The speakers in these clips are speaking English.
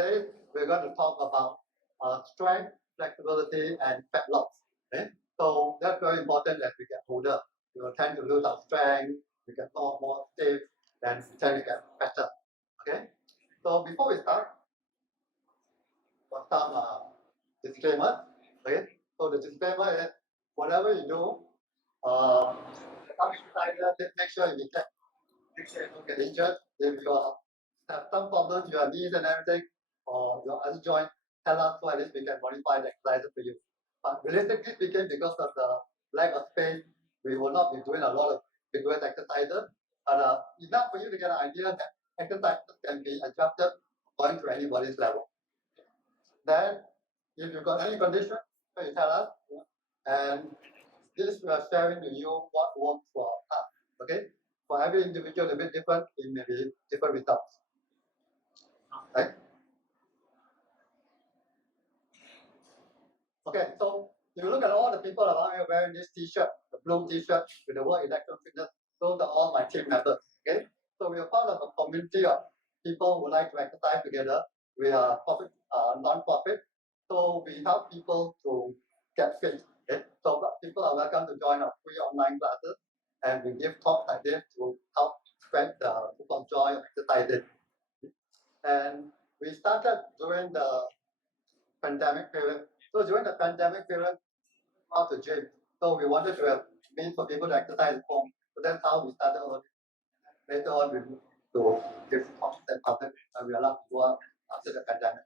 today we're going to talk about strength, flexibility, and fat loss. Okay? So that's very important as we get older. We will tend to lose our strength, we get more stiff, and we tend to get fatter. Okay? So before we start, some disclaimers. Okay? So the disclaimer is whatever you do, make sure you don't get injured. If you have some problems, your knees and everything, or your other joint, tell us so at least we can modify the exercise for you. But realistically speaking, because of the lack of space, we will not be doing a lot of vigorous exercises. But enough for you to get an idea that exercises can be adjusted according to anybody's level. Then, if you've got any condition, you tell us. And this we are sharing to you what works for us. Okay? For every individual, a bit different, it may be different results. Right? Okay, so if you look at all the people around here wearing this t-shirt, the blue t-shirt with the word Electrum Fitness, those are all my team members. Okay? So we are part of a community of people who like to exercise together. We are non-profit. So we help people to get fit. Okay? So people are welcome to join our free online classes, and we give talks like this to help spread the super joy of exercising. And we started during the pandemic period. So during the pandemic period, out the gym. So we wanted to have means for people to exercise at home. So that's how we started. Later on, we moved to give talks and public, and we allowed to go out after the pandemic.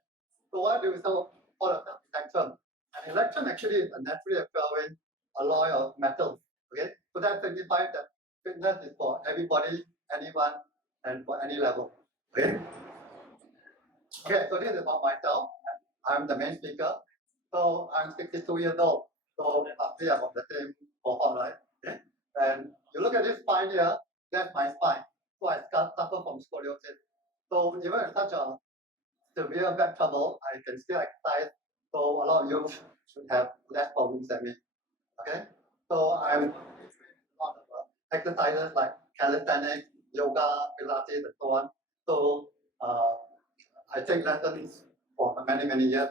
So what do we call all of that? Electrum. And electrum actually is a naturally occurring alloy of metals. Okay, so that signifies that fitness is for everybody, anyone, and for any level. Okay. Okay, so this is about myself. I'm the main speaker. So I'm 62 years old. So actually I'm of the same cohort, right? Okay. And you look at this spine here, that's my spine. So I suffer from scoliosis. So even in such a severe back trouble, I can still exercise. So a lot of you should have less problems than me. Okay? So I'm a lot of exercises like calisthenics, yoga, Pilates, and so on. So I take lessons for many years.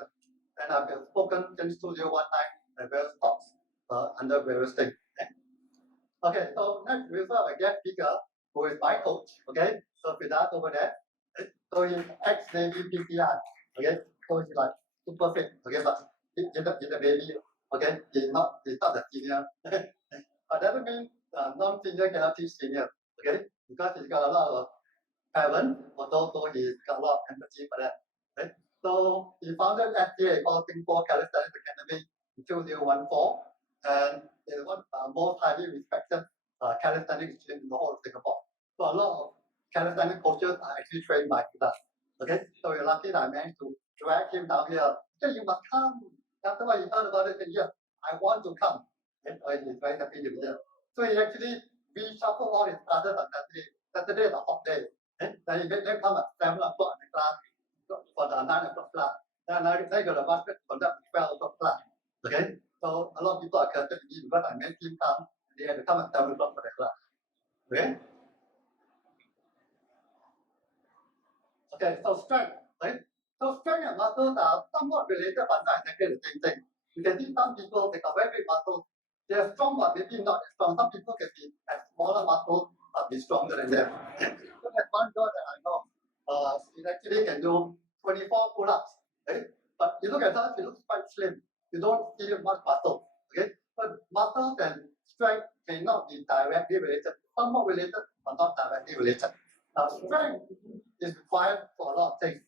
And I've spoken in the studio one night at various talks under various things. Okay, so next we have a guest speaker who is my coach. Okay, so Firdaus over there. So he's ex-Navy PTR. Okay, so he's like super fit. Okay, but he's a baby. Okay, he's not the senior. But that doesn't mean non-senior cannot teach senior. Okay, because he's got a lot of parents, although so he's got a lot of empathy for that. Okay? So he founded SCA called Singapore Calisthenics Academy in 2014, and it's one of the most highly respected calisthenics gym in the whole of Singapore. So a lot of calisthenics coaches are actually trained by us. Okay, so we're lucky that I managed to drag him down here. Hey, you must come. After what he heard about it, he said, yes, I want to come. And so he's very happy to be here. So he actually reshuffled all his classes on Saturday. Saturday is a hot day. And then he made them come at 7 o'clock in the class for the 9 o'clock class. Then I got a basket for that 12 o'clock class. Okay, so a lot of people are cursing me because I made him come. They had to come at 7 o'clock for the class. Okay. Okay, so strength, right? So strength and muscles are somewhat related, but not exactly the same thing. You can see some people, they got very big muscles. They are strong, but maybe not as strong. Some people can have smaller muscles, but be stronger than them. So there's one girl that I know. She actually can do 24 pull-ups, right? But you look at her, she looks quite slim. You don't see much muscle, okay? But muscles and strength may not be directly related, somewhat related, but not directly related. Now, strength is required for a lot of things.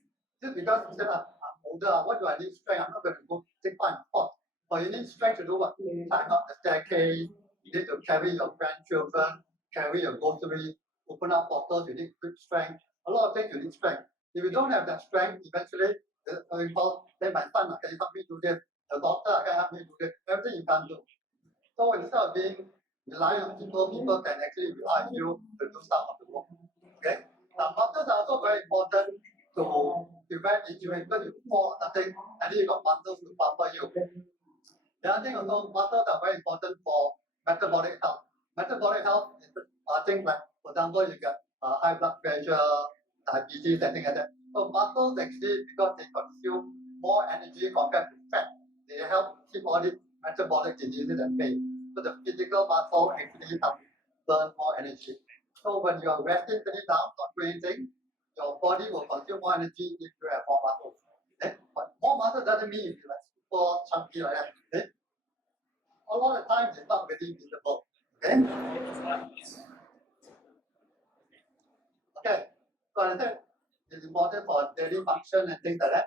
Just because you said I'm older, what do I need strength? I'm not going to go take part in sports. But you need strength to do what? Climb up the staircase, you need to carry your grandchildren, carry your groceries, open up bottles, you need quick strength. A lot of things you need strength. If you don't have that strength, eventually, then my son, can you help me do this? The doctor can help me do this. Everything you can't do. So instead of being relying on people, people can actually rely on you to do some of the work. Okay? Now, muscles are also very important to prevent injury because you fall or something, and then you got muscles to buffer you. The other thing also, muscles are very important for metabolic health. Metabolic health is things like, for example, you get high blood pressure, diabetes, and things like that. So muscles actually, because they consume more energy compared to fat, they help keep all these metabolic diseases at bay. So the physical muscle actually helps burn more energy. So when you are resting, sitting down, not doing anything, your body will consume more energy if you have more muscles. Okay? But more muscle doesn't mean you're like super chunky like that. Okay? A lot of times it's not really visible. Okay? Okay. So I said it's important for daily function and things like that.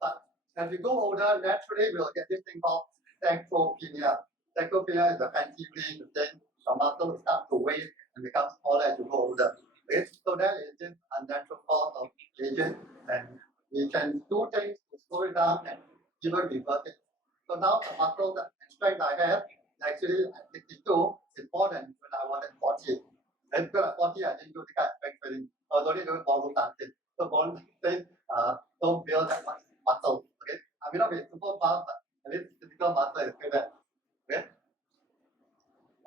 But as we go older, naturally we'll get this thing called sarcopenia. Sarcopenia is a fancy way to say your muscle will start to weigh and become smaller as you go older. Okay? So that is just a natural cause of aging, and we can do things to slow it down and even reverse it. So now the muscle and strength I have, actually at 62, is more than when I was at 40. And because at 40, I didn't do the kind of strength training. I was only doing ballroom dancing. So ballroom dancing don't build that much muscle. Okay, I may not be super fast, but at least physical muscle is still there. Okay.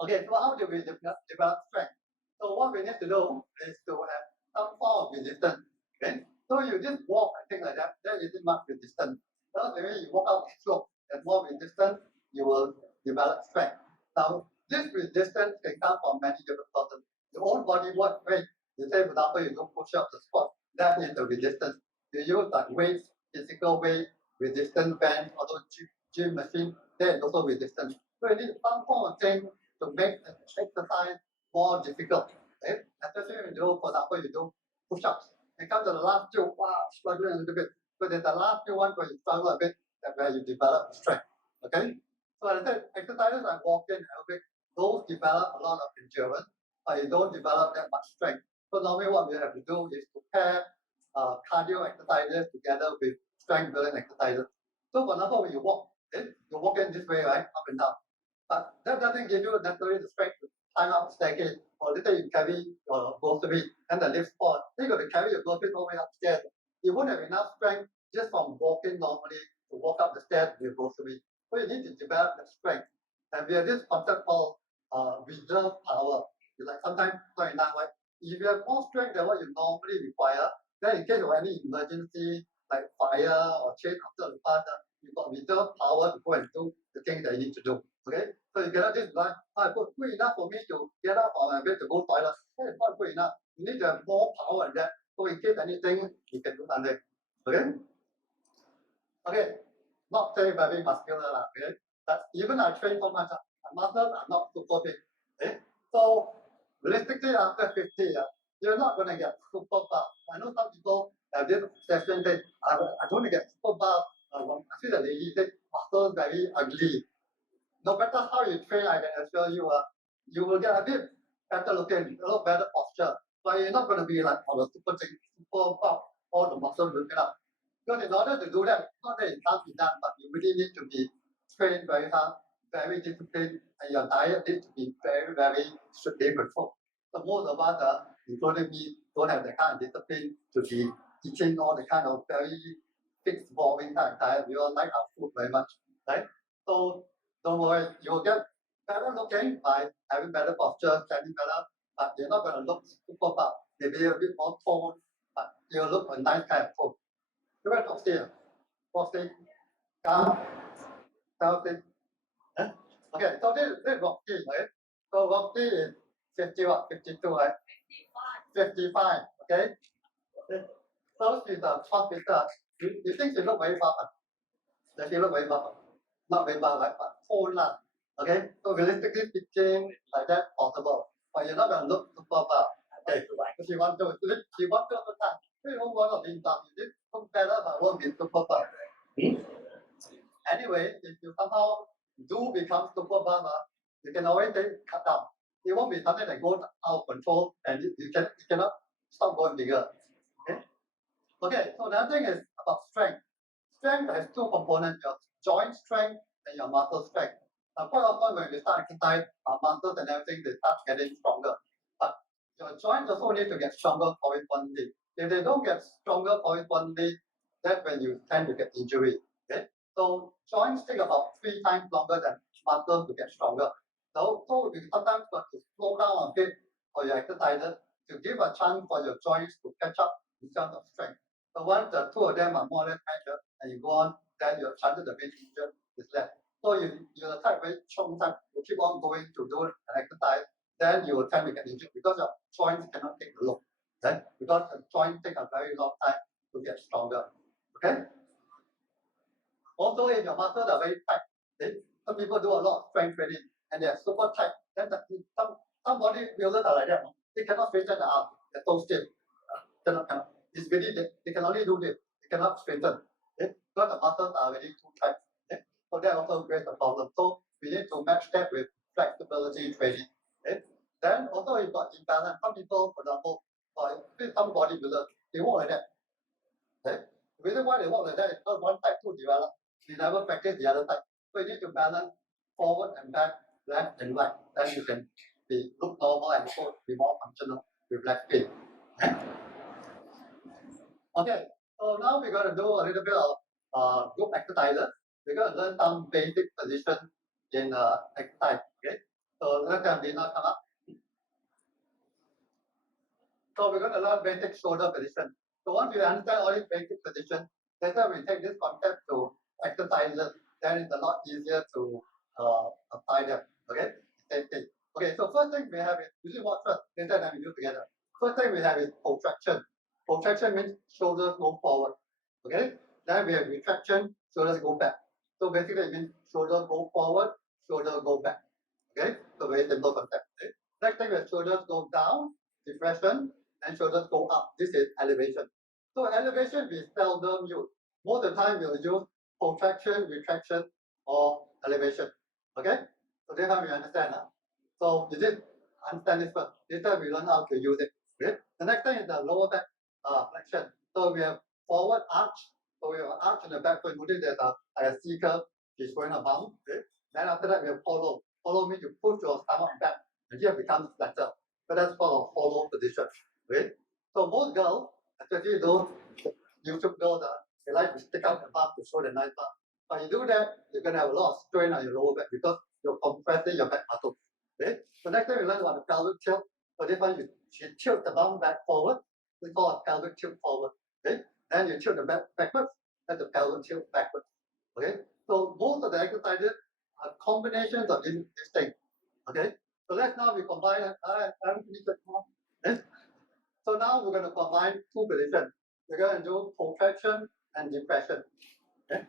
Okay, so how do we develop strength? So what we need to do is to have some form of resistance. Okay, so you just walk and things like that. There isn't much resistance. Because when you walk out slope, there's more resistance. You will develop strength. Now, this resistance can come from many different sources. Your own body work rate. You say, for example, you do push-ups or squat. That is the resistance. You use like weights, physical weight, resistance bands, also gym machine. There is also resistance. So you need some form of thing to make the exercise more difficult. Okay? Especially when you do, for example, you do push-ups. And come to the last few, wow, struggling a little bit. So there's the last few ones where you struggle a bit, that's where you develop strength. Okay? So as I said, exercises like walking, aerobic, those develop a lot of endurance, but you don't develop that much strength. So normally what we have to do is to pair cardio exercises together with strength building exercises. So for example, when you walk, you're walking this way, right, up and down. But that doesn't give you necessarily the strength to climb up the staircase. Or let's say you carry your grocery and the lift spot, then you got to carry your grocery all the way upstairs. You won't have enough strength just from walking normally to walk up the stairs with your grocery. So you need to develop the strength. And we have this concept called reserve power. It's like sometimes not enough, right? If you have more strength than what you normally require, then in case of any emergency like fire or change after the past, you've got reserve power to go and do the things that you need to do. Okay? So you cannot just like, I put good enough for me to get up on my bed to go toilet. That is not good enough. You need to have more power than that. So in case anything, you can do something. Okay? Okay. Not say very muscular, okay? But even I train so much, my muscles are not super big. Okay? So realistically after 50, you're not gonna get super buff. I know some people have this session say, I don't get super buff. I see the lady say muscles very ugly. No matter how you train, I can assure you, you will get a bit better looking, a lot better posture. But you're not gonna be like on a super buff, all the muscles looking up. Because in order to do that, not that it can't be done, but you really need to be trained very hard, very disciplined, and your diet needs to be very, very strictly controlled. So most of us, including me, don't have the kind of discipline to be eating all the kind of very fixed, boring kind of diet. We all like our food very much, right? So don't worry, you'll get better looking by having better posture, standing better, but you're not going to look super buff. Maybe a bit more toned, but you'll look a nice kind of food. Các bạn học tiền, học tiền, cao, cao tiền. Okay, so this Roxy, right? So Roxy is 50 what? 52, right? 55, okay? So she's a short sister. You think she look very buff? Does she look very buff? Not very buff, right? But toned lah. Okay? So realistically speaking, like that possible. But you're not gonna look super buff. Okay? So she wants to all the time. You don't want to be buff. You just look better, but won't be super buff. Anyway, if you somehow do become super buff, you can always cut down. It won't be something that goes out of control, and you cannot stop going bigger. Okay. Okay. So the other thing is about strength. Strength has two components: your joint strength and your muscle strength. Quite often when we start exercise, our muscles and everything they start getting stronger. But your joints also need to get stronger correspondingly. If they don't get stronger correspondingly, that's when you tend to get injury. Okay? So joints take about 3 times longer than muscles to get stronger. So you sometimes got to slow down a bit for your exercises to give a chance for your joints to catch up in terms of strength. So once the two of them are more or less measured and you go on, then your chances of being injured is less. So you attack very strong time, you keep on going to do an exercise, then you will tend to get injured because your joints cannot take the load. Then because the joints take a very long time to get stronger. Okay? Also, if your muscles are very tight, some people do a lot of strength training and they are super tight. Then some bodybuilders are like that. They cannot straighten the arm. They're so stiff. Cannot. It's really they can only do this. They cannot straighten. Because the muscles are really too tight. So that also creates a problem. So we need to match that with flexibility training. Then also you've got imbalance. Some people, for example, some bodybuilders, they walk like that. The reason why they walk like that is because one side too developed. They never practice the other side. So you need to balance forward and back, left and right. Then you can look normal and also be more functional with less pain. Okay, so now we're going to do a little bit of group exercises. We're going to learn some basic position in exercise. Okay, so let them come up. So we're going to learn basic shoulder position. So once you understand all these basic positions, later we take this concept to exercises, then it's a lot easier to apply them. Okay, same thing. Okay, so first thing we have is usually what first, later then we do together. First thing we have is protraction. Protraction means shoulders go forward. Okay, then we have retraction, shoulders go back. So basically it means shoulders go forward, shoulders go back. Okay, so very simple concept. Okay? Next thing we have shoulders go down, depression, and shoulders go up. This is elevation. So elevation we seldom use. Most of the time we'll use protraction, retraction, or elevation. Okay? So this time we understand. So you just understand this first. Later we learn how to use it. Okay? The next thing is the lower back flexion. So we have forward arch. So we have an arch in the back. So you notice there's a C curve which is going above. Okay? Then after that we have hollow. Hollow means you push your stomach back and here it becomes flatter. So that's called a hollow position. Okay? So most girls, especially those YouTube girls, they like to stick out the butt to show the nice butt. But you do that, you're going to have a lot of strain on your lower back because you're compressing your back muscle. Okay? So next time we learn about the pelvic tilt. So this one you tilt the bum back forward. It's called a pelvic tilt forward. Okay? Then you tilt the back backwards. That's the pelvic tilt backwards. Okay? So most of the exercises are combinations of these things. Okay? So let's now we combine. So now we're going to combine two positions. We're going to do protraction and depression. Okay?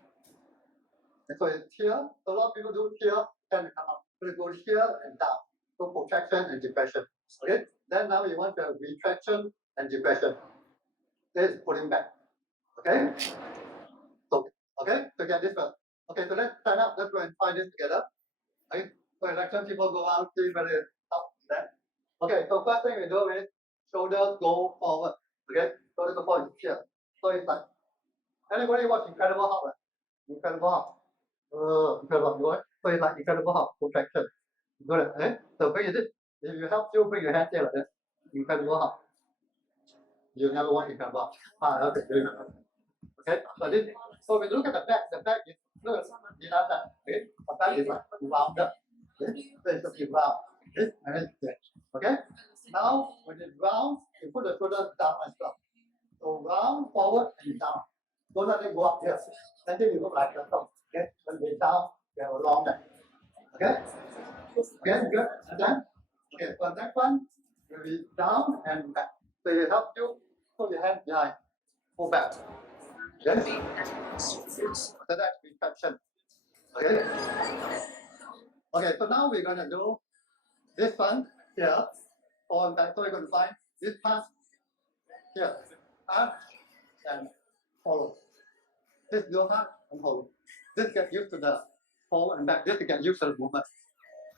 And so it's here. So a lot of people do here, then come up. So it goes here and down. So protraction and depression. Okay? Then now we want the retraction and depression. This is pulling back. Okay? So so get this first. Okay, so let's stand up, let's go and find this together. Okay? So Electrum people go out, see whether it's up there. Okay, so first thing we do is shoulders go forward. Okay? Shoulders go forward here. So it's like anybody watch Incredible Hulk? Incredible Hulk. Incredible Hulk. So it's like Incredible Hulk protraction. Good. Okay? So bring it. If you help you bring your hand here like this. Incredible Hulk. You never watch Incredible Hulk. Okay. Okay. So we look at the back is look at the back. Okay. The back is like rounded. Okay. So it's a bit round. Okay. And then okay. Now when it's round, you put the shoulders down as well. So round, forward, and down. Don't let it go up here. Then you look like the top. Okay. When we down, we have a long neck. Okay. Okay. Good. And then okay. So the next one will be down and back. So it helps you put your hands behind. Pull back. Yes. So that's retraction. Okay. Okay. So now we're gonna do this one here. Or back. So we're going to find this part here. Arch and follow. This go part and follow. This gets used to the forward and back. This gets used to the movement.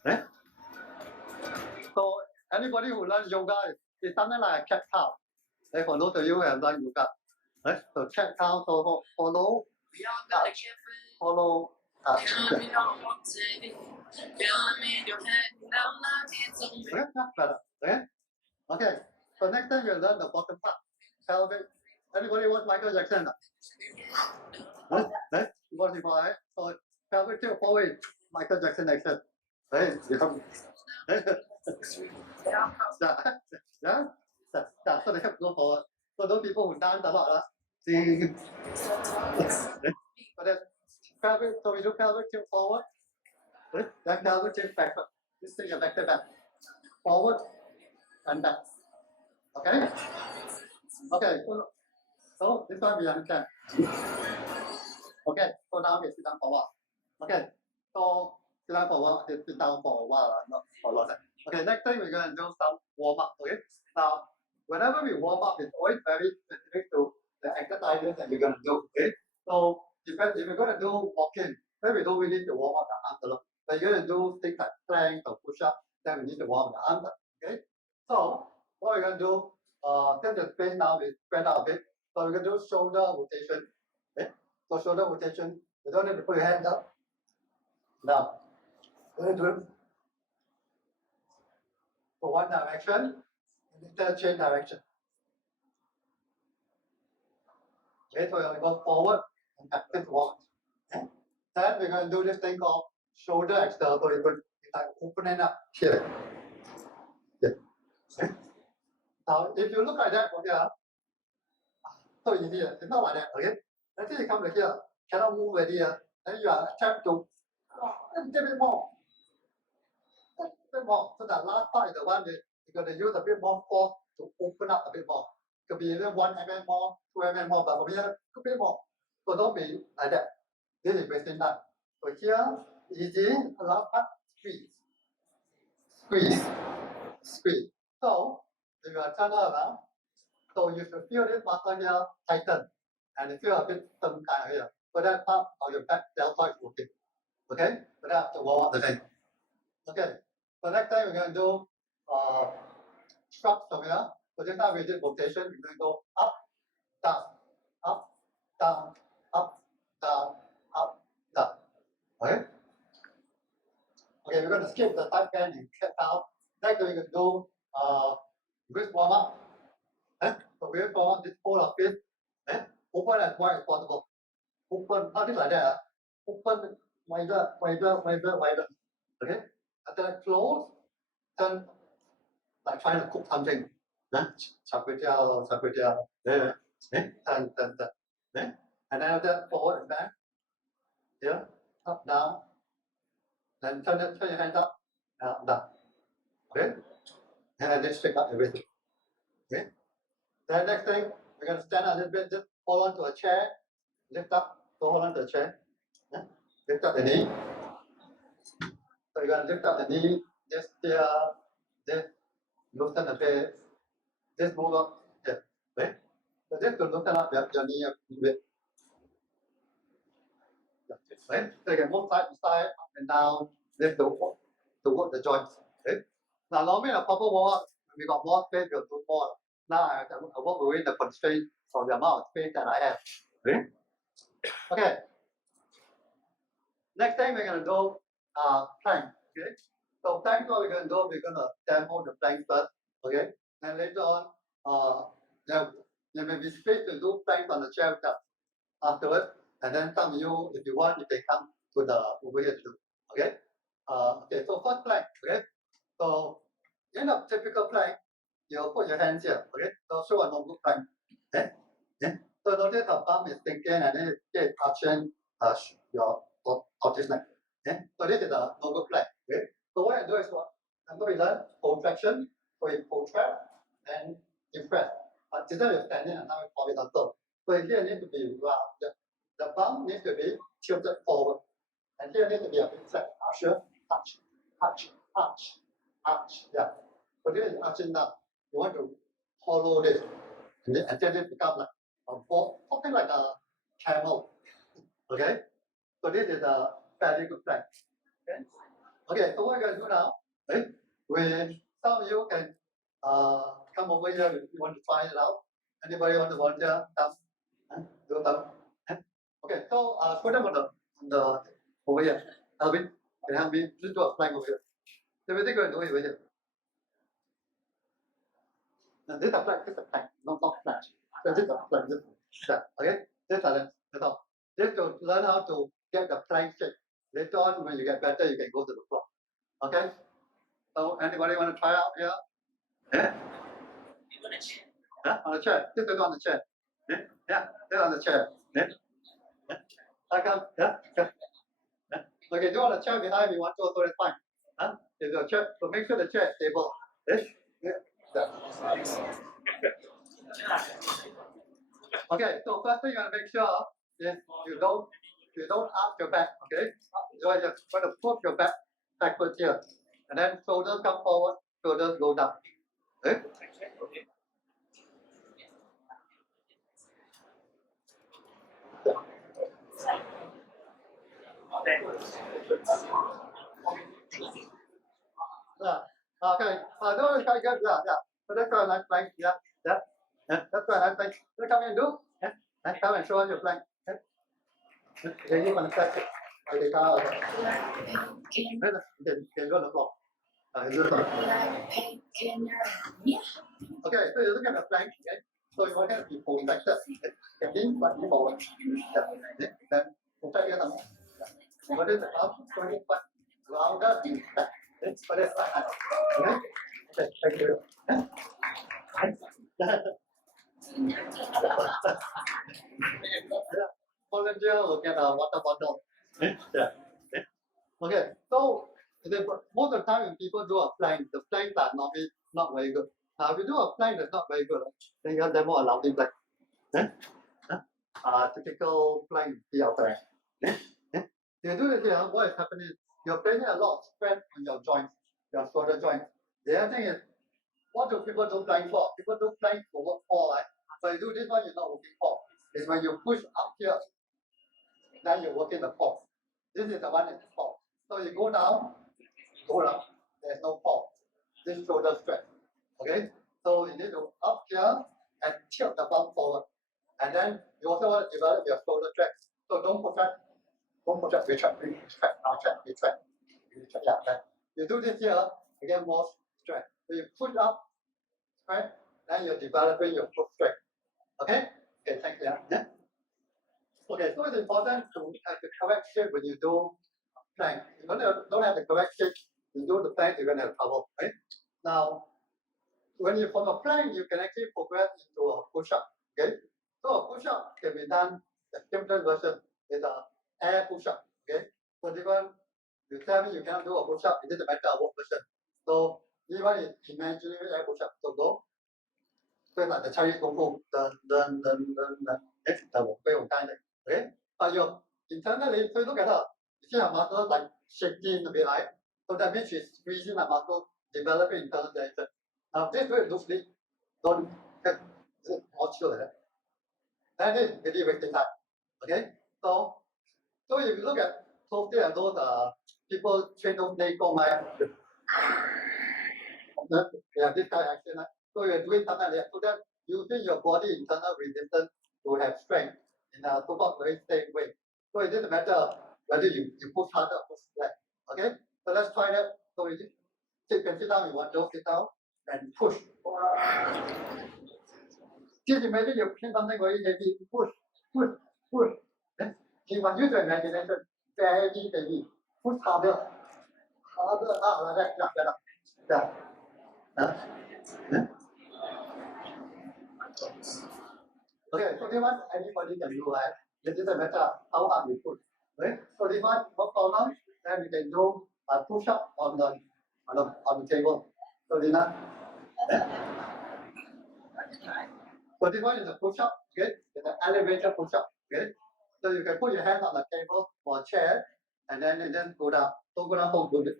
Right? So anybody who learns yoga is something like a cat cow. For those of you who have done yoga. Right? So cat cow, so follow, follow, okay, that's better. Okay? Okay. So next time we'll learn the bottom part. Pelvic. Anybody watch Michael Jackson? Right? You watch before, right? So pelvic tilt forward, Michael Jackson action. Right? Yeah. So they have to go forward. So those people who dance a lot, See, but then pelvic, so we do pelvic tilt forward, then pelvic tilt backward. This thing is back to back, forward and back. Okay? Okay, so this one we understand. Okay, so now we sit down for a while. Okay, so sit down for a while, sit down for a while, not for a long time. Okay, next thing we're going to do some warm up. Okay, now whenever we warm up, it's always very specific to the exercises that we're going to do. Okay, so if we're going to do walking, then we don't really need to warm up the arms a lot. But you're going to do things like planks or push up, then we need to warm the arms up. Okay, so what we're going to do, since the space now is spread out a bit, so we're going to do shoulder rotation. Okay, so shoulder rotation, you don't need to put your hands up. Now, we're going to do it for one direction, and then change direction. Okay, so we're going to go forward and back this walk. Okay? Then we're going to do this thing called shoulder external. So you could like open it up here. Yeah. Okay? Now, if you look like that from here, so easy. It's not like that. Okay. Let's say you come to here, cannot move already. Then you are attempt to a little bit more. A bit more. So the last part is the one that you're going to use a bit more force to open up a bit more. Could be even 1 mm more, 2 mm more, but from here, could be more. So don't be like that. This is wasting time. So here, easy, the last part, squeeze. Squeeze. Squeeze. So, if you are turned around, so you should feel this muscle here tighten and you feel a bit firm kind here. So that part of your back deltoid is working. Okay? So that's the warm up the thing. Okay. So next time we're going to do shrugs from here. So just now we did rotation, we're going to go up, down, up, down, up, down, up, down. Okay? Okay, we're going to skip the side bend and cut down. Next we're going to do wrist warm up. So wrist warm up, this whole of fist. Open as wide as possible. Open, not just like that. Open wider, wider, wider, wider. Okay? And then close, then like trying to cook something. Char kway teow, char kway teow. Turn. And then after that, forward and back. Here, up, down. Then turn your hands up, down. Okay? And then straight up everything. Okay? Then next thing, we're going to stand a little bit, just hold on to a chair, lift up, so hold on to the chair. Lift up the knee. So you're going to lift up the knee, just here, just loosen the base, just move up, right? So just to loosen up your knee a little bit. Right? So you can move side to side, up and down, lift to work the joints. Okay? Now, normally in a proper warm up, we got more space, we'll do more. Now I work within the constraint of the amount of space that I have. Okay. Next time we're going to do plank. Okay. So plank, what we're going to do, we're going to demo the plank first. Okay. And later on, there may be space to do plank on the chair afterwards. And then some of you, if you want, you can come to the over here too. Okay. Okay. So first plank. Okay. So in a typical plank, you put your hands here. Okay. So show a normal plank. Okay. So notice the bum is thinking and then it's touching your this neck. Okay. So this is a normal plank. Okay. So what I do is what? I'm going to learn protraction. So you protract and you press. But today you're standing and now it's horizontal. So here it needs to be round. The bum needs to be tilted forward. And here needs to be a bit flat. Touch. Yeah. So this is arching down. You want to follow this. And then it becomes like a ball, something like a camel. Okay? So this is a fairly good plank. Okay, so what we're going to do now, right? When some of you can come over here if you want to try it out. Anybody want to volunteer? Come. Do come. Okay, so put them on the over here. Alvin, can you help me? Just do a plank over here. So we're going to do it over here. Now, this is a plank, not plank. So this is a plank, okay? This is that's all. Just to learn how to get the plank shape. Later on, when you get better, you can go to the floor. Okay? So anybody want to try out here? Yeah? On the chair. Just do it on the chair. Yeah, sit on the chair. I come. Yeah. Okay, do on the chair behind me. 1, 2, 3, fine. Is your chair? So make sure the chair is stable. Okay, so first thing you want to make sure is you don't arch your back. Okay, you are just going to push your back backwards here, and then shoulders come forward, shoulders go down. Okay. Yeah. Okay. No, it's quite good. Yeah. So that's quite a nice plank. Yeah. That's quite a nice plank. So come and do. Yeah. And come and show us your plank. Yeah. You want to practice. Okay, go. Can go on the floor. Okay, so you look at the plank. Okay. So you want to be protected. Can be but be forward. Yeah. Then protect your thumb. What is the up? 20 but louder. What is that? Okay. Okay. Thank you. Volunteer will get a water bottle. Yeah. Okay, so most of the time when people do a plank, the planks are normally not very good. Now, if you do a plank that's not very good, then you have demo a lousy plank. Typical plank be out there. You do this here, what is happening is you're putting a lot of stress on your joints, your shoulder joints. The other thing is, what do people do plank for? People do plank for work for, right? But you do this one, you're not working for. It's when you push up here, then you're working the core. This is the one that's core. So you go down, there's no core. This shoulder stretch. Okay? So you need to up here and tilt the bum forward. And then you also want to develop your shoulder stretch. So don't project, retract. Yeah, okay. You do this here, you get more strength. So you push up, right? Then you're developing your foot strength. Okay? Okay, thank you. Yeah. Okay, so it's important to have the correct shape when you do plank. If you don't have the correct shape, you do the plank, you're going to have trouble, right? Now, when you from a plank, you can actually progress into a push-up, okay? So a push-up can be done, the simplest version is a air push-up, okay? So even you tell me you cannot do a push-up, it doesn't matter what version. So even is imaginary air push-up, so go. So like the Chinese kung fu, okay? But your internally, so you look at her, you see her muscle like shaking a bit, right? So that means she's squeezing her muscle, developing internal tension. Now this way loosely, don't get more chill like that. That is really wasting time. Okay? So if you look at closely at those people train those Neiko mind, they have this kind of action. So you're doing something like that. So that using your body internal resistance to have strength in a so-called very same way. So it doesn't matter whether you push harder or push less. Okay? So let's try that. So you can sit down, you want to sit down and push. Just imagine you're pushing something very heavy, push. You must use your imagination, very heavy. Push harder, like that. Okay, so this one anybody can do, right? It doesn't matter how hard you push. Right? So this one, no problem. Then we can do a push up on the table. So this one. So this one is a push up, okay? It's an elevator push up, okay? So you can put your hand on the table or chair and then go down. Don't go down, not hold it.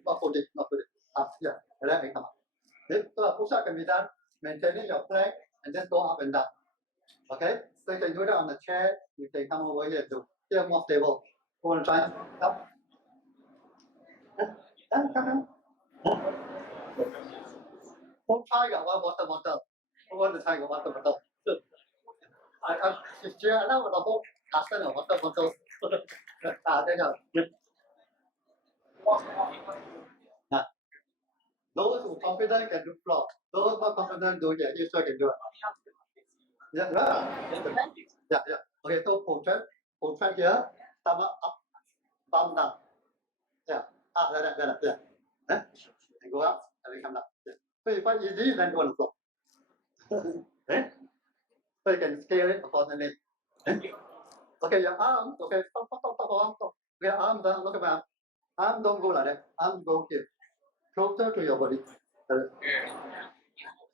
Up here, and then we come up. Okay? So a push up can be done maintaining your plank and just go up and down. Okay? So you can do that on the chair, you can come over here to here more stable. You want to try? Come. Come. Don't try got one water bottle. Who want to try got water bottle? If you are now the whole castle of water bottle. Đây là those who confident can do floor. Those not confident do yeah, you sure can do it. Yeah. Okay, so protract here, thumb up, thumb down. Yeah. Like that. And go up and then come down. Yeah. So if I easy, then go on the floor. So you can scale it accordingly. Okay, your arm, okay, stop. Okay, arm down, look at my arm. Arm don't go like that. Arm go here. Closer to your body.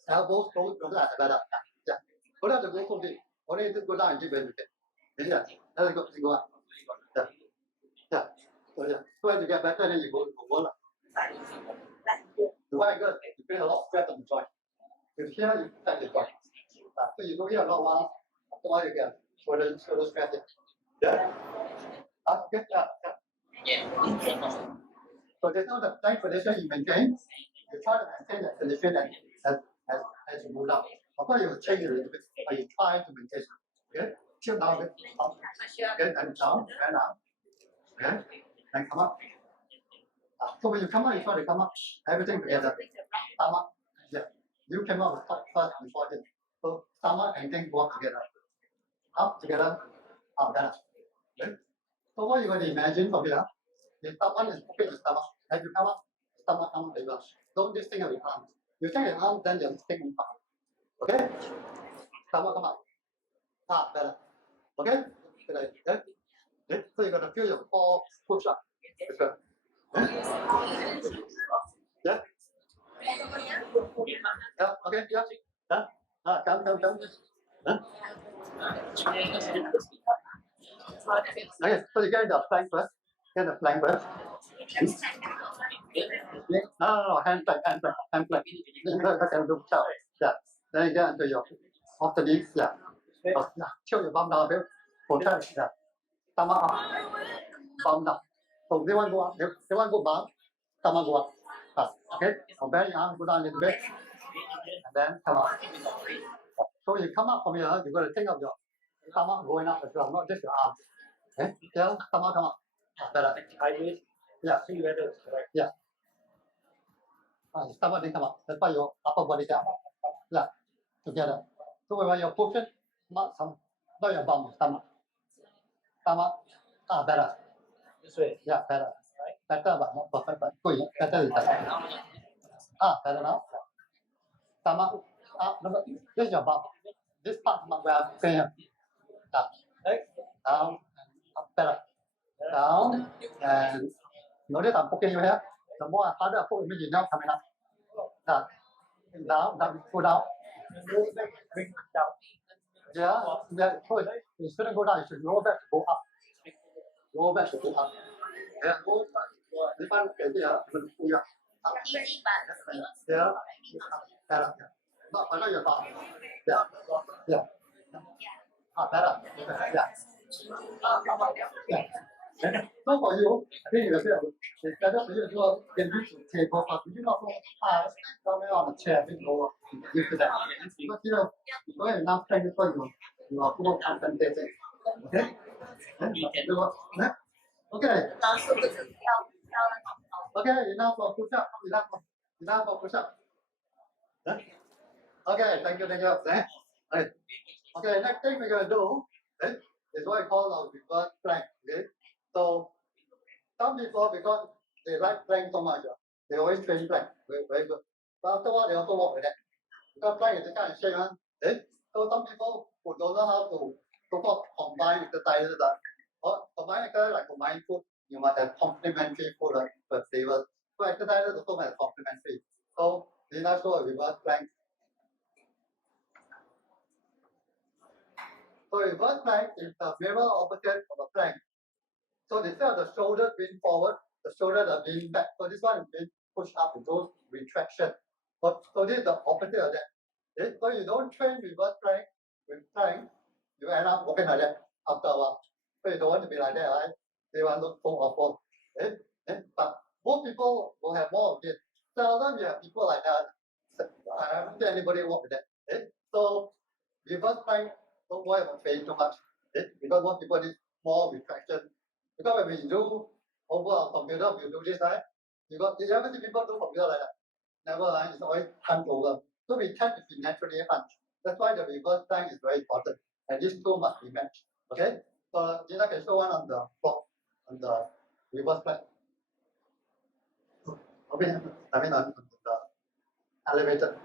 Elbows close to that, better. Yeah. Go down to go so big. Only go down and deep when you can. Yeah. Let's go up. Yeah. Yeah. So yeah. So when you get better, then you go over. The way good, you feel a lot of stress on the joint. If here you touch the joint. So you go here a lot while. After a while you get further stress. Yeah. Good. Yeah. So there's no the plank position you maintain. You try to maintain that position as you move up. Of course, you change it a little bit, but you try to maintain. Okay? Chill down a bit. Up. Okay, and down, and up. Okay? And come up. So when you come up, you try to come up. Everything together. Come up. Yeah. You came up with top first before this. So stomach and thing work together. Up together, up down. Okay? So what you're going to imagine from here, the stomach is poking the stomach. As you come up, stomach over. Don't just think of your arms. You take your arms, then you stick in front. Okay? Stomach come up. Better. Okay? Okay? So you're going to feel your core push up. Yeah? Yeah, okay, yeah. Come. Huh? Okay, so you get the plank first. Get the plank first. No, hand plank. Yeah. Then you get into your off the knees. Yeah. Chill your bum down a bit. Hold tight. Yeah. Stomach up. Bum down. So they want to go up. They want to go down. Stomach go up. Okay. So bend your arm, go down a little bit. And then come up. So when you come up from here, you're going to think of your stomach going up as well, not just your arm. Okay? Yeah, stomach come up. Better. Yeah. Yeah. Stomach didn't come up. That's why your upper body down. Yeah. Together. So when you're pushing, not your bum, stomach. Stomach. Better. This way. Yeah, better. Better, but not perfect, but good. Better is better. Better now. Stomach. This is your bum. This part where I'm saying down, up, better. Down, and notice I'm poking you here. The more harder I poke, you now coming up. Down, go down. Bring down. Yeah, so you shouldn't go down, you should roll back to go up. Roll back to go up. Yeah, this one can be up. Yeah, better. Not under your thumb. Yeah. Better. Yeah. So for you, I think it's better for you to get used to the table, but you not so high, down on the chair, a bit lower, used to that. Because you don't have enough strength for you are full compensating. Okay? Okay. Okay, enough for push up. Enough for push up. Okay, thank you. Okay, next thing we're going to do is what I call our reverse plank. Okay? So, some people, because they like plank so much, they always train plank. Very good. But after a while, they also walk with that. Because plank is the kind of shape, so some people who don't know how to so-called combine exercises, combine exercises like combine food, you must have complementary food for flavors. So exercises also have complementary. So, we now show a reverse plank. So reverse plank is the mirror opposite of a plank. So instead of the shoulders being forward, the shoulders are being back. So this one is being pushed up, it goes retraction. So this is the opposite of that. Okay? So you don't train reverse plank with plank, you end up walking like that after a while. So you don't want to be like that, right? They want to look full or full. Okay? But most people will have more of this. Seldom you have people like that. I haven't seen anybody walk with that. Okay? So reverse plank, don't worry about paying too much. Okay? Because most people need more retraction. Because when we do over our computer, we do this, right? You ever see people do computer like that? Never, right? It's always hunched over. So we tend to be naturally hunched. That's why the reverse plank is very important. And these two must be matched. Okay? So Gina can show one on the floor, on the reverse plank. Okay, I mean on the elevator.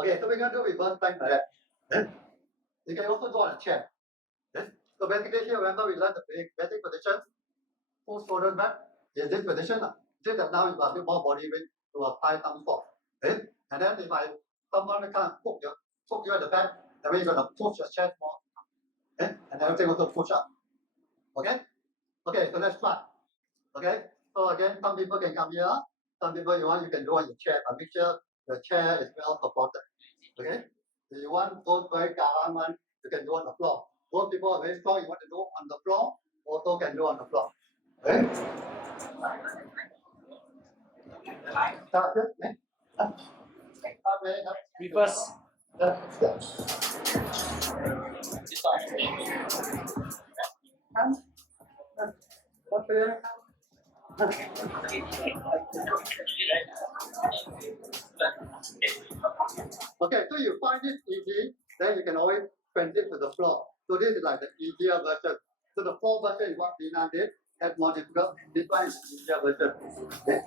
Okay, so we're going to do reverse plank like that. You can also do on a chair. So basically here, remember we learned the basic position. Full shoulders back. In this position, just that now you got a bit more body weight to apply some force. And then if someone kind of hook you at the back, then you're gonna push your chest more. And everything also push up. Okay? Okay, so let's try. Okay? So again, some people can come here, some people you can do on your chair, but make sure the chair is well supported. Okay? If you want those very garang one, you can do on the floor. Those people are very strong, you want to do on the floor, also can do on the floor. Okay? Start this, Reverse. Okay, so you find it easy, then you can always transit to the floor. So this is like the easier version. So the floor version is what Dina did. That's more difficult. This one is the easier version. Okay.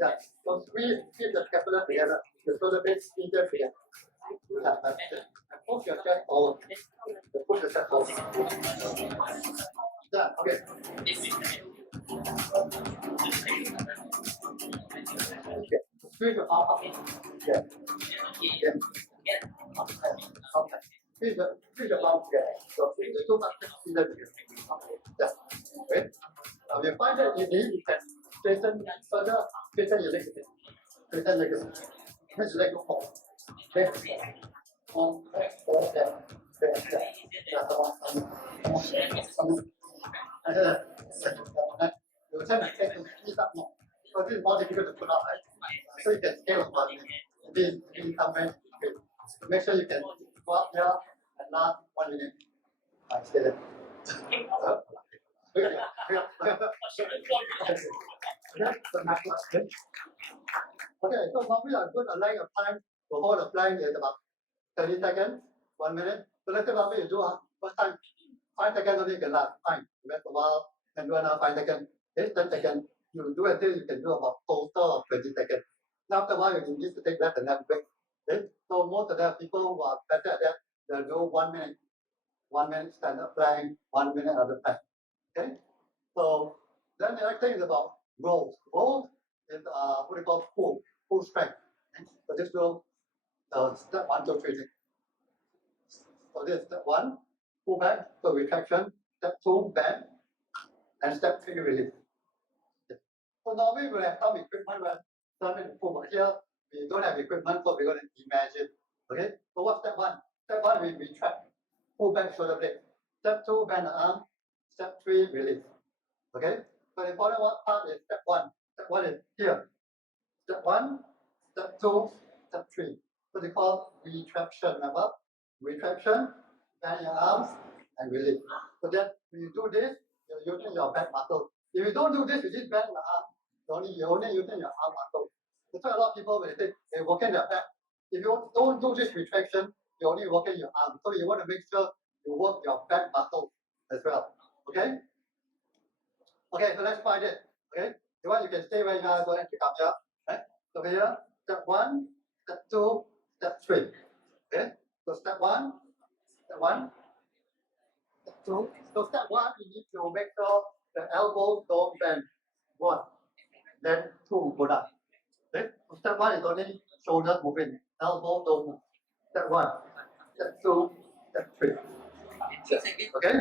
Yeah. So squeeze the scapula together. So the base easier together. Yeah, that's it. And push your chest forward. Push your chest forward. Yeah, okay. Okay. Squeeze your arm up. Yeah. Yeah. Okay. Squeeze your arm together. So squeeze the two muscles together. Yeah. Okay. Now you find that easy, you can straighten further, straighten your legs a bit. Straighten your legs. Let your leg go forward. Okay. You tend to take the knees up more. So this is more difficult to put out, right? So you can scale about it. Maybe somewhere. Okay. So make sure you can go up here and last 1 minute. Stay there. Okay, so normally I put a length of time to hold a plank is about 30 seconds, 1 minute. So let's say normally you do first time 5 seconds only you can last. Fine. Rest a while and do another 5 seconds. 10 seconds. You do until you can do about total of 20 seconds. Now after a while you need to take less than that break. Okay? So most of the people who are better at that, they'll do 1 minute. 1 minute standard plank, 1 minute other plank. Okay? So then the next thing is about rolls. Rolls is what we call full strength. Okay? So this will step 1, 2, 3. So this is step 1, pull back, so retraction. Step 2, bend, and step 3, release. Okay. So normally we have some equipment where some in pull, but here we don't have equipment, so we're going to imagine. Okay. So what's step 1? Step 1 we retract, pull back shoulder blade. Step 2, bend the arm. Step 3, release. Okay. So the important part is step 1. Step 1 is here. Step 1, step 2, step 3. So they call retraction. Remember? Retraction, bend your arms, and release. So that when you do this, you're using your back muscle. If you don't do this, you just bend your arm. You're only using your arm muscle. That's why a lot of people when they say they're working their back. If you don't do this retraction, you're only working your arm. So you want to make sure you work your back muscle as well. Okay? Okay, so let's find it. Okay? You can stay where you are, don't have to come here. Right? So here, step 1, step 2, step 3. Okay? So step 1, step 1, step 2. So step 1, you need to make sure the elbows don't bend. 1. Then 2, go down. Okay? So step 1 is only shoulders moving. Elbow don't move. Step 1, step 2, step 3. Okay?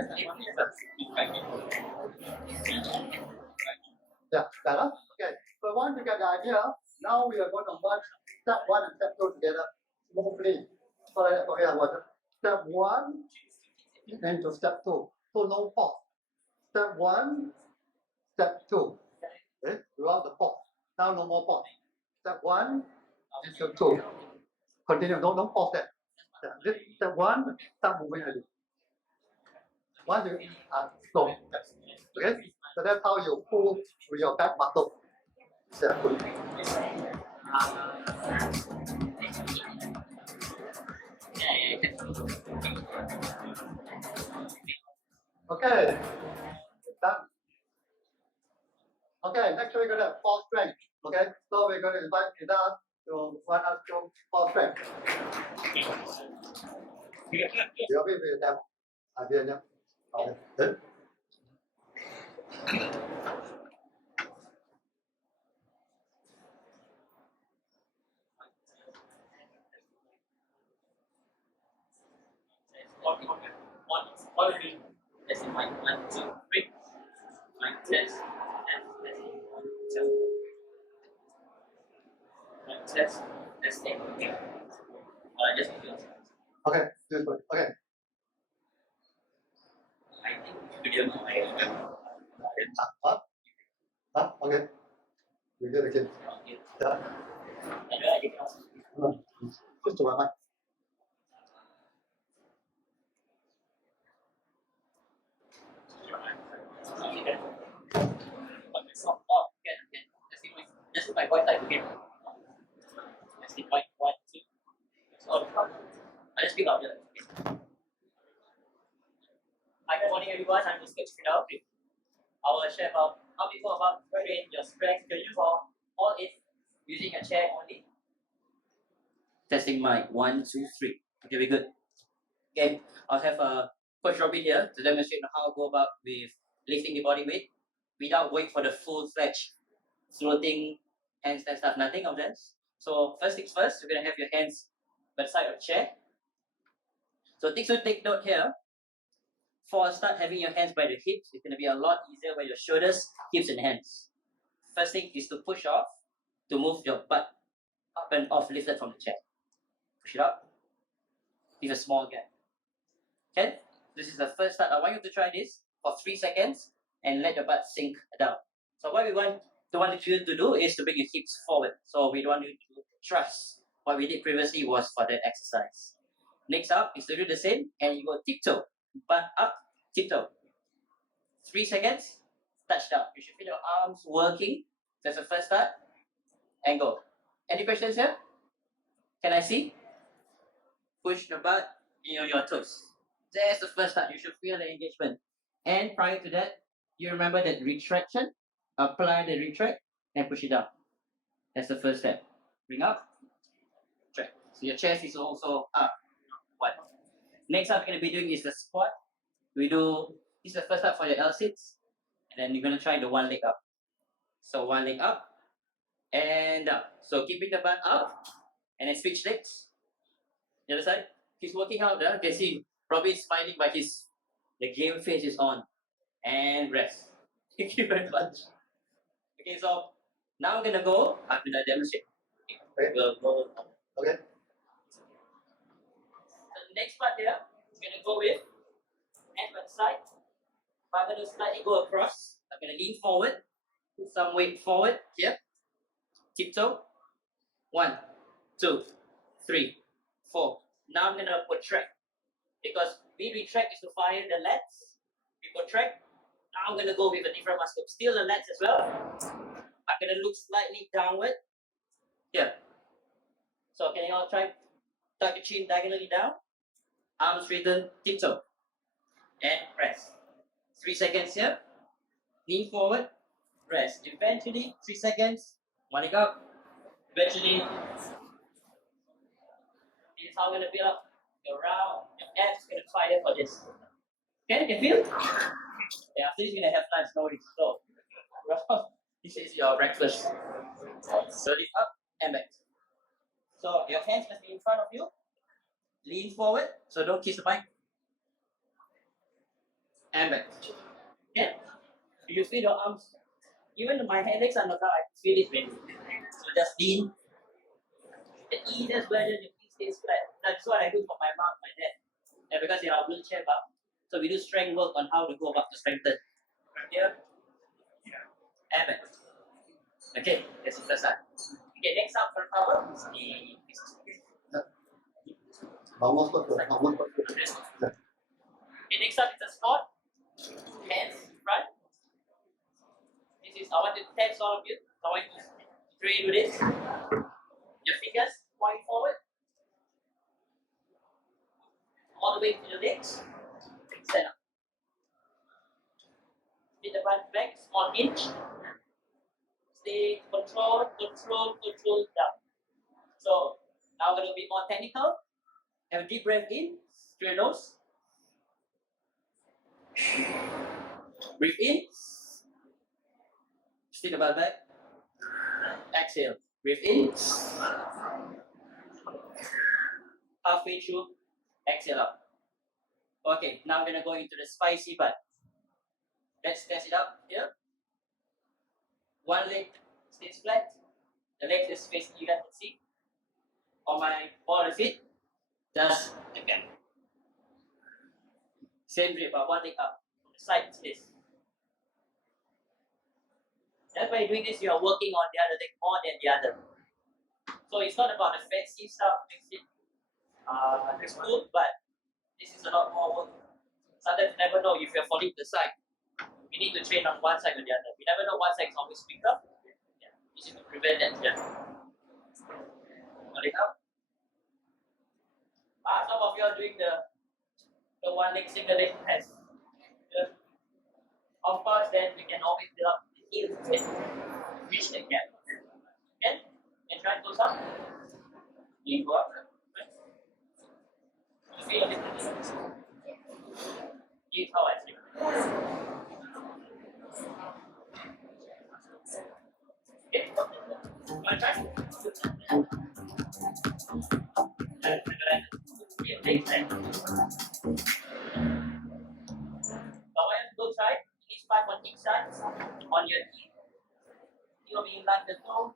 Yeah, better? Okay. So once you get the idea, now we are going to merge step 1 and step 2 together smoothly. So let's forget about it. Step 1 into step 2. So no pause. Step 1, step 2. Okay? Throughout the pause. Now no more pause. Step 1 into 2. Continue. Don't pause that. This step 1, start moving already. Once you stop. Okay? So that's how you pull with your back muscle. Yeah. Okay. Done. Okay, next we're gonna enough to run us through for strength. Giữa với Việt Nam, Việt Nam. Đến. That's in mic 1, 2, 3. Mic test. Mic test. Testing. Okay. Just Okay, good. Okay. I think video my Okay. We did again. Yeah. Just to my Just my voice type again. Testing mic 1, 2. So I just speak up here. Hi, good morning everyone. I'm just Firdaus. I will share about how we go about train your strength. You can use all it using a chair only. Testing mic 1, 2, 3. Okay, we're good. Okay, I'll have Coach Robin here to demonstrate how to go about with lifting the body weight without going for the full-fledged floating handstand stuff. Nothing of that. So first things first, you're gonna have your hands by the side of the chair. So things to take note here. For start having your hands by the hips, it's gonna be a lot easier by your shoulders, hips, and hands. First thing is to push off to move your butt up and off, lifted from the chair. Push it up. Leave a small gap. Okay, this is the first start. I want you to try this for 3 seconds and let your butt sink down. So what we want you to do is to bring your hips forward. So we don't want you to thrust. What we did previously was for that exercise. Next up is to do the same and you go tiptoe. Butt up, tiptoe. 3 seconds, touch down. You should feel your arms working. That's the first start. And go. Any questions here? Can I see? Push the butt in your toes. That's the first start. You should feel the engagement. And prior to that, you remember that retraction. Apply the retract and push it down. That's the first step. Bring up, track. So your chest is also up. One. Next up, we're going to be doing is the squat. This is the first step for your L-sits. And then you're going to try the one leg up. So one leg up and down. So keeping the butt up and then switch legs. The other side. He's working out there. You can see Robbie is smiling, but the game face is on. And rest. Thank you very much. Okay, so now I'm gonna go. I'm gonna demonstrate. Okay. We'll go. Okay. The next part here, I'm gonna go with hand by the side. I'm gonna slightly go across. I'm gonna lean forward, put some weight forward here. Tiptoe. 1, 2, 3, 4. Now I'm gonna protract because we retract is to fire the lats. We protract. Now I'm gonna go with a different muscle. Still the lats as well. I'm gonna look slightly downward. Here. So can you all try tuck your chin diagonally down? Arms straighten, tiptoe. And press. 3 seconds here. Lean forward. Rest. Eventually, 3 seconds. One leg up. Eventually, this is how we're gonna build up your round. Your abs gonna fire for this. Okay, you can feel? Yeah, after this, you're gonna have lunch, no worries. So, this is your breakfast. So lift up and back. So your hands must be in front of you. Lean forward, so don't kiss the mic. And back. Yeah. You feel your arms. Even my legs are not out, I feel it really. So just lean. The easiest version, your feet stays flat. That's what I do for my mom, my dad. And because they are wheelchair bound, so we do strength work on how to go about to strengthen. From here, and back. Okay, that's the first time. Okay, next up for power is the Almost got okay, next up is the squat. Hands in front. This is I want to test all of you. I want you to train with this. Your fingers point forward. All the way to your legs. Stand up. Spin the butt back, small hinge. Stay control, down. So now we're going to be more technical. Have a deep breath in through your nose. Breathe in. Stick the belt back. Exhale. Breathe in. Halfway through. Exhale out. Okay, now I'm going to go into the spicy part. Let's test it out here. One leg stays flat. The leg is facing you guys can see. On my ball of feet, just again. Same grip, but one leg up. From the side is this. That's why you're doing this, you are working on the other leg more than the other. So it's not about the fancy stuff, it's good, but this is a lot more work. Sometimes you never know if you're falling to the side. We need to train on one side or the other. We never know one side is always weaker. Yeah. This is to prevent that. Yeah. Hold it up. Some of you are doing the one leg single leg test. Yeah. Of course, then we can always build up the heels and reach the gap. Okay? And try to go up. You go up. You feel a little difference. Here's how I feel. Okay? Want to try? Big time. But when you go side, each part on each side, on your knee. You'll be like the toe.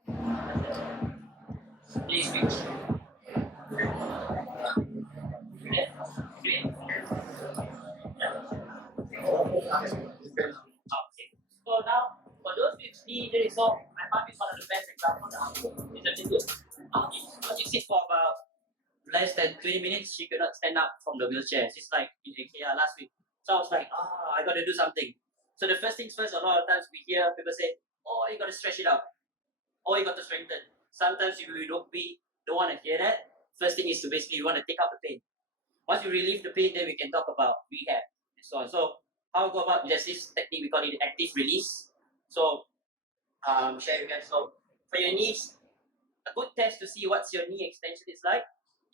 Please reach. Okay. So now, for those with knee injury, so I might be one of the best examples now. It's a good. If you sit for about less than 20 minutes, she could not stand up from the wheelchair. She's like in IKEA last week. So I was like, I got to do something. So the first things first, a lot of times we hear people say, oh, you got to stretch it out. Oh, you got to strengthen. Sometimes we don't want to hear that. First thing is to basically you want to take out the pain. Once you relieve the pain, then we can talk about rehab and so on. So how we go about there's this technique we call it active release. So share with you guys. So for your knees, a good test to see what's your knee extension is like.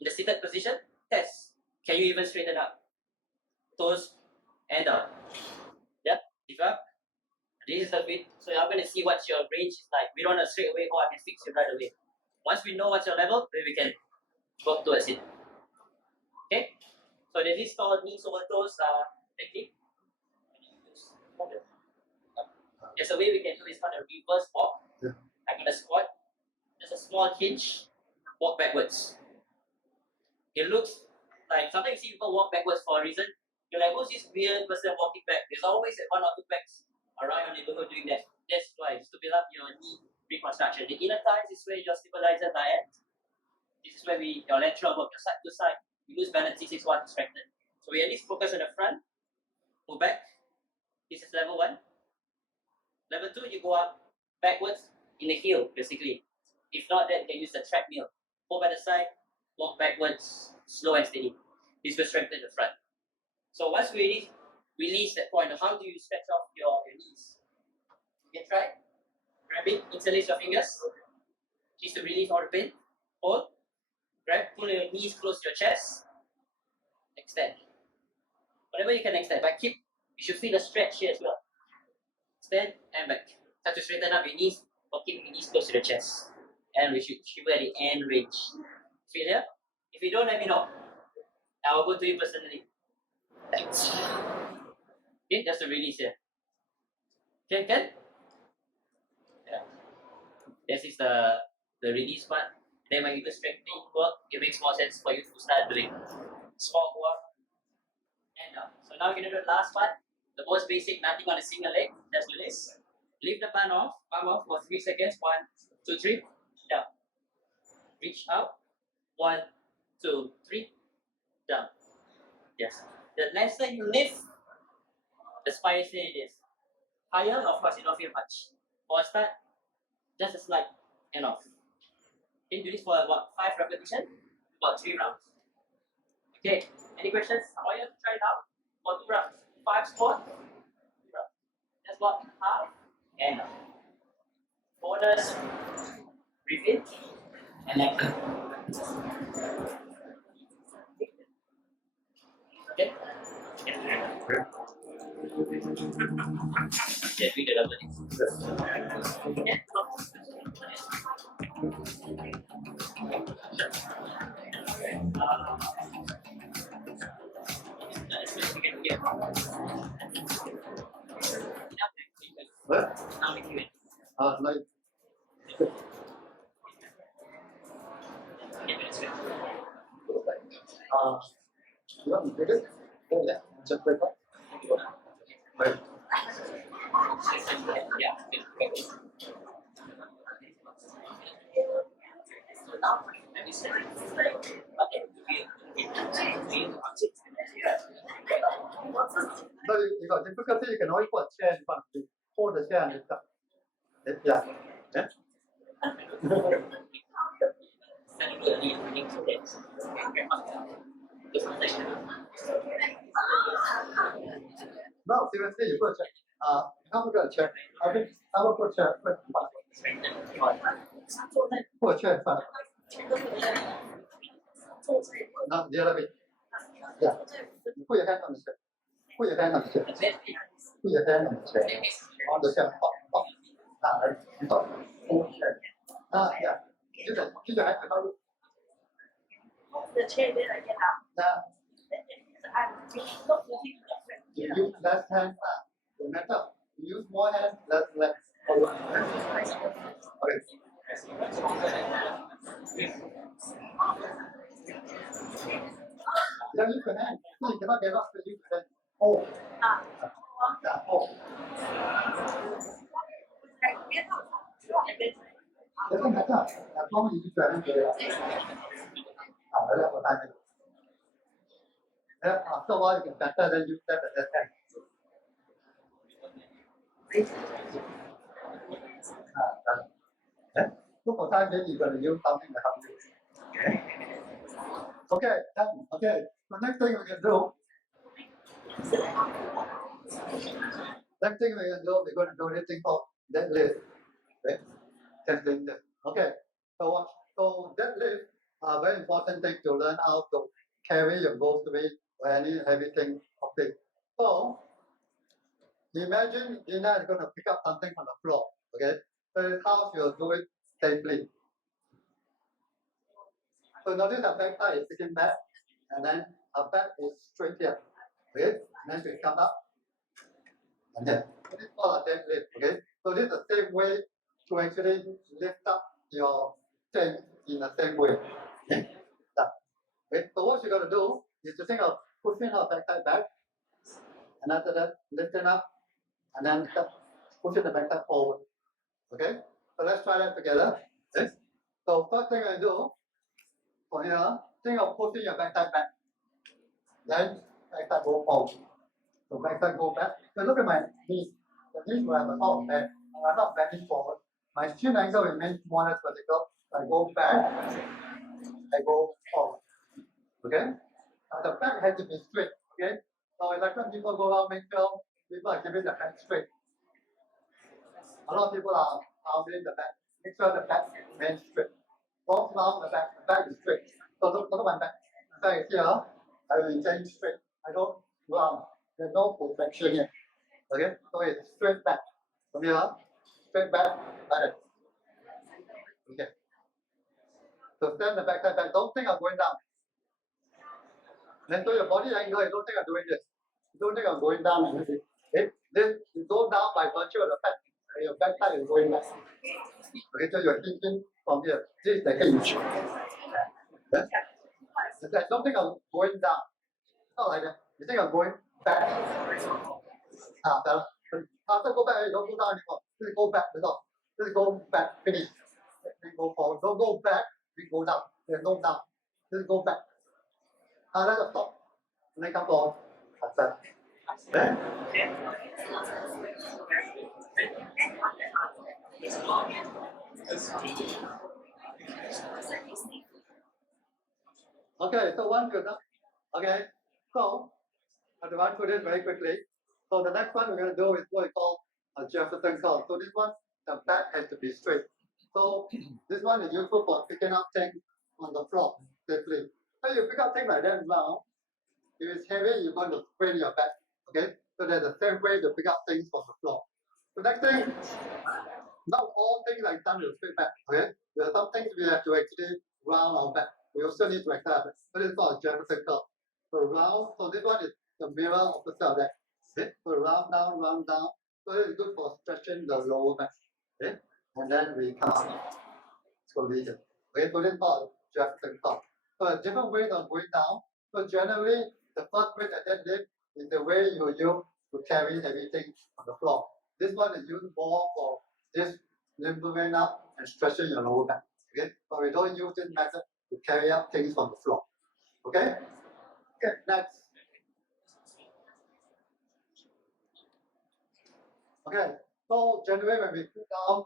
In the seated position, test. Can you even straighten up? Toes and down. Yeah, lift up. This is the bit. So I'm going to see what your range is like. We don't want to straight away, I can fix you right away. Once we know what's your level, then we can go towards it. Okay? So there's this called knees over toes technique. There's a way we can do this kind of reverse walk. Yeah. I'm going to squat. There's a small hinge. Walk backwards. It looks like sometimes you see people walk backwards for a reason. You're like, who's this weird person walking back? There's always one or two backs around your neighborhood doing that. That's why it's to build up your knee reconstruction. The inner thighs is where your stabilizers are at. This is where your lateral work, your side to side. You lose balance, this is one strengthen. So we at least focus on the front, go back. This is level 1. Level 2, you go up backwards in the heel, basically. If not, then you can use the treadmill. Go by the side, walk backwards, slow and steady. This will strengthen the front. So once we release that point, how do you stretch off your knees? You can try. Grab it, interlace your fingers. Just to release all the pain. Hold. Grab, pull your knees close to your chest. Extend. Whatever you can extend, but you should feel a stretch here as well. Extend and back. Start to straighten up your knees, or keep your knees close to the chest. And we should shiver at the end range. Feel here? If you don't, let me know. I will go to you personally. Thanks. Okay, just a release here. Okay, good? Yeah. This is the release part. Then when you do strengthening work, it makes more sense for you to start doing small work and down. So now we're going to do the last part. The most basic, nothing on a single leg. Just release. Lift the palm off for 3 seconds. 1, 2, 3. Down. Reach out. 1, 2, 3. Down. Yes. The next time you lift, the spicier it is. Higher, of course, you don't feel much. For a start, just a slight and off. You can do this for about 5 repetitions, about 3 rounds. Okay, any questions? How are you to try it out? For 2 rounds. 5 squat, 2 rounds. That's what half and off. Bonus, repeat, and action. Okay? Jadi di dalam ini. What? Like, you want to do it? Oh, yeah, just like that. Right. So you got difficulty, you can always put a chair in front of you. Hold the chair and lift up. Yeah. Yeah. No, seriously, you put a chair. How about a chair? How about put a chair in front of you? Put a chair in front of you. No, the other way. Yeah. You put your hand on the chair. Put your hand on the chair. Put your hand on the chair. On the chair. Up. Top. Chair. Yeah. Keep your hand on the The chair then I get out. Yeah. I'm not using the You use left hand, no matter. You use more hand, less leg. Okay. Yeah, use your hand. You cannot get up, so use your hand. Oh. Yeah, oh. Doesn't matter. As long as you use your hand, get it up. That's what I mean. Yeah, after a while you can better than use that at that time. Look for time then you're going to use something to help you. Okay, okay. So next thing we're going to do. Next thing we're going to do this thing called deadlift. Okay, testing this. Okay, so deadlift are very important thing to learn how to carry your gross weight or any heavy thing of it. So imagine Gina is going to pick up something from the floor. Okay, so it's how she'll do it safely. So notice her back thigh is sitting back, and then her back is straight here. Okay, and then she come up, and then this is called a deadlift. Okay, so this is the same way to actually lift up your thing in the same way. Okay, so what you're going to do is to think of pushing her back thigh back, and after that lifting up, and then pushing the back thigh forward. Okay, so let's try that together. Okay? So first thing I do for here, think of pushing your back thigh back. Then back thigh go forward. So back thigh go back. So look at my knees. The knees will have a top bend. I'm not bending forward. My shin angle remains more or less vertical. I go back. I go forward. Okay? The back has to be straight. Okay? So Electrum people go out, make sure people are keeping the back straight. A lot of people are doing the back. Make sure the back remains straight. Don't round the back is straight. So look at my back. The back is here. I will maintain straight. I don't round. There's no perfection here. Okay? So it's straight back. From here, straight back, like that. Okay. So stand the back, don't think of going down. Then to your body angle, you don't think of doing this. You don't think of going down like this. This you go down by virtue of the fact that your back side is going back. Okay, so you're thinking from here. This is the hinge. Don't think of going down. Not like that. You think of going back. After go back, you don't go down anymore. Just go back, that's all. Just go back, finish. Then go forward. Don't go back, then go down. Then go down. Just go back. Let us stop. And then come forward. That's that. Okay, so one good. Okay, so I have to run through this very quickly. So the next one we're going to do is what we call a Jefferson curl. So this one the back has to be straight. So this one is useful for picking up things on the floor safely. So you pick up things like that now. If it's heavy, you're going to sprain your back. Okay? So there's the same way to pick up things from the floor. The next thing, not all things are done with straight back. Okay? There are some things we have to actually round our back. We also need to exercise. So this is called a Jefferson curl. So round, so this one is the mirror opposite of that. Okay? So round down. So it's good for stretching the lower back. Okay? And then we come up. Collision. Okay, so this is called Jefferson curl. So a different way of going down. So generally, the first way that deadlift is the way you use to carry everything on the floor. This one is used more for just limbering up and stretching your lower back. Okay, but we don't use this method to carry up things from the floor. Okay? Okay, next. Okay, so generally when we put down,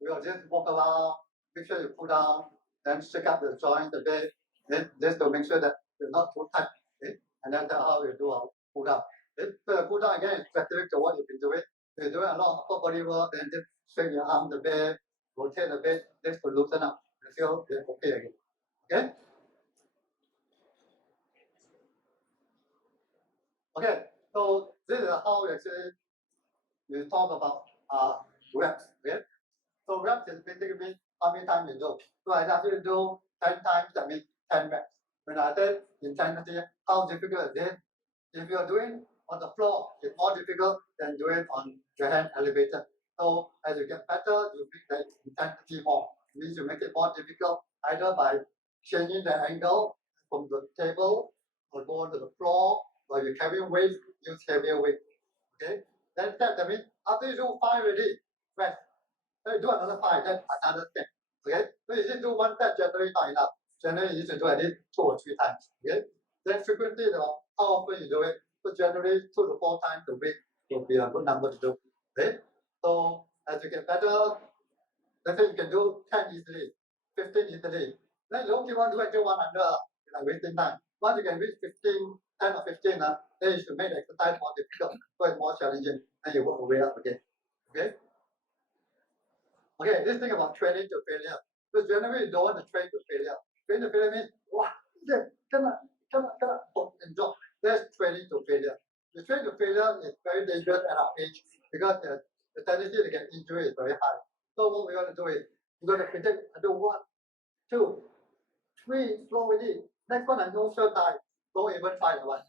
we will just walk around, make sure you put down, then shake up the joint a bit, then just to make sure that you're not too tight. Okay? And then that's how we do our pull down. Okay? So the pull down again is specific to what you've been doing. If you're doing a lot of upper body work, then just straighten your arms a bit, rotate a bit, just to loosen up. You feel okay again. Okay? Okay, so this is how we actually we talk about reps. Okay? So reps is basically how many times you do. So I ask you to do 10 times, that means 10 reps. When I said intensity, how difficult is it? If you're doing on the floor, it's more difficult than doing on your hand elevator. So as you get better, you make the intensity more. It means you make it more difficult either by changing the angle from the table or go onto the floor, or you carry weight, use heavier weight. Okay? Then that means after you do 5 already, rest. Then you do another 5, then another 10. Okay? So you just do one set generally not enough. Generally you should do at least 2 or 3 times. Okay? Then frequently, how often you do it. So generally 2 to 4 times a week will be a good number to do. Okay? So as you get better, let's say you can do 10 easily, 15 easily. Then you don't keep on doing until 100, like wasting time. Once you can reach 15, 10 or 15, then you should make the exercise more difficult, so it's more challenging, and you work your way up again. Okay? Okay, this thing about training to failure. So generally you don't want to train to failure. Train to failure means, wow, cannot, and drop. That's training to failure. The train to failure is very dangerous at our age because the tendency to get injury is very high. So what we're going to do is, we're going to predict, I do 1, 2, 3, slow already. Next one, I know sure die. Don't even try the one.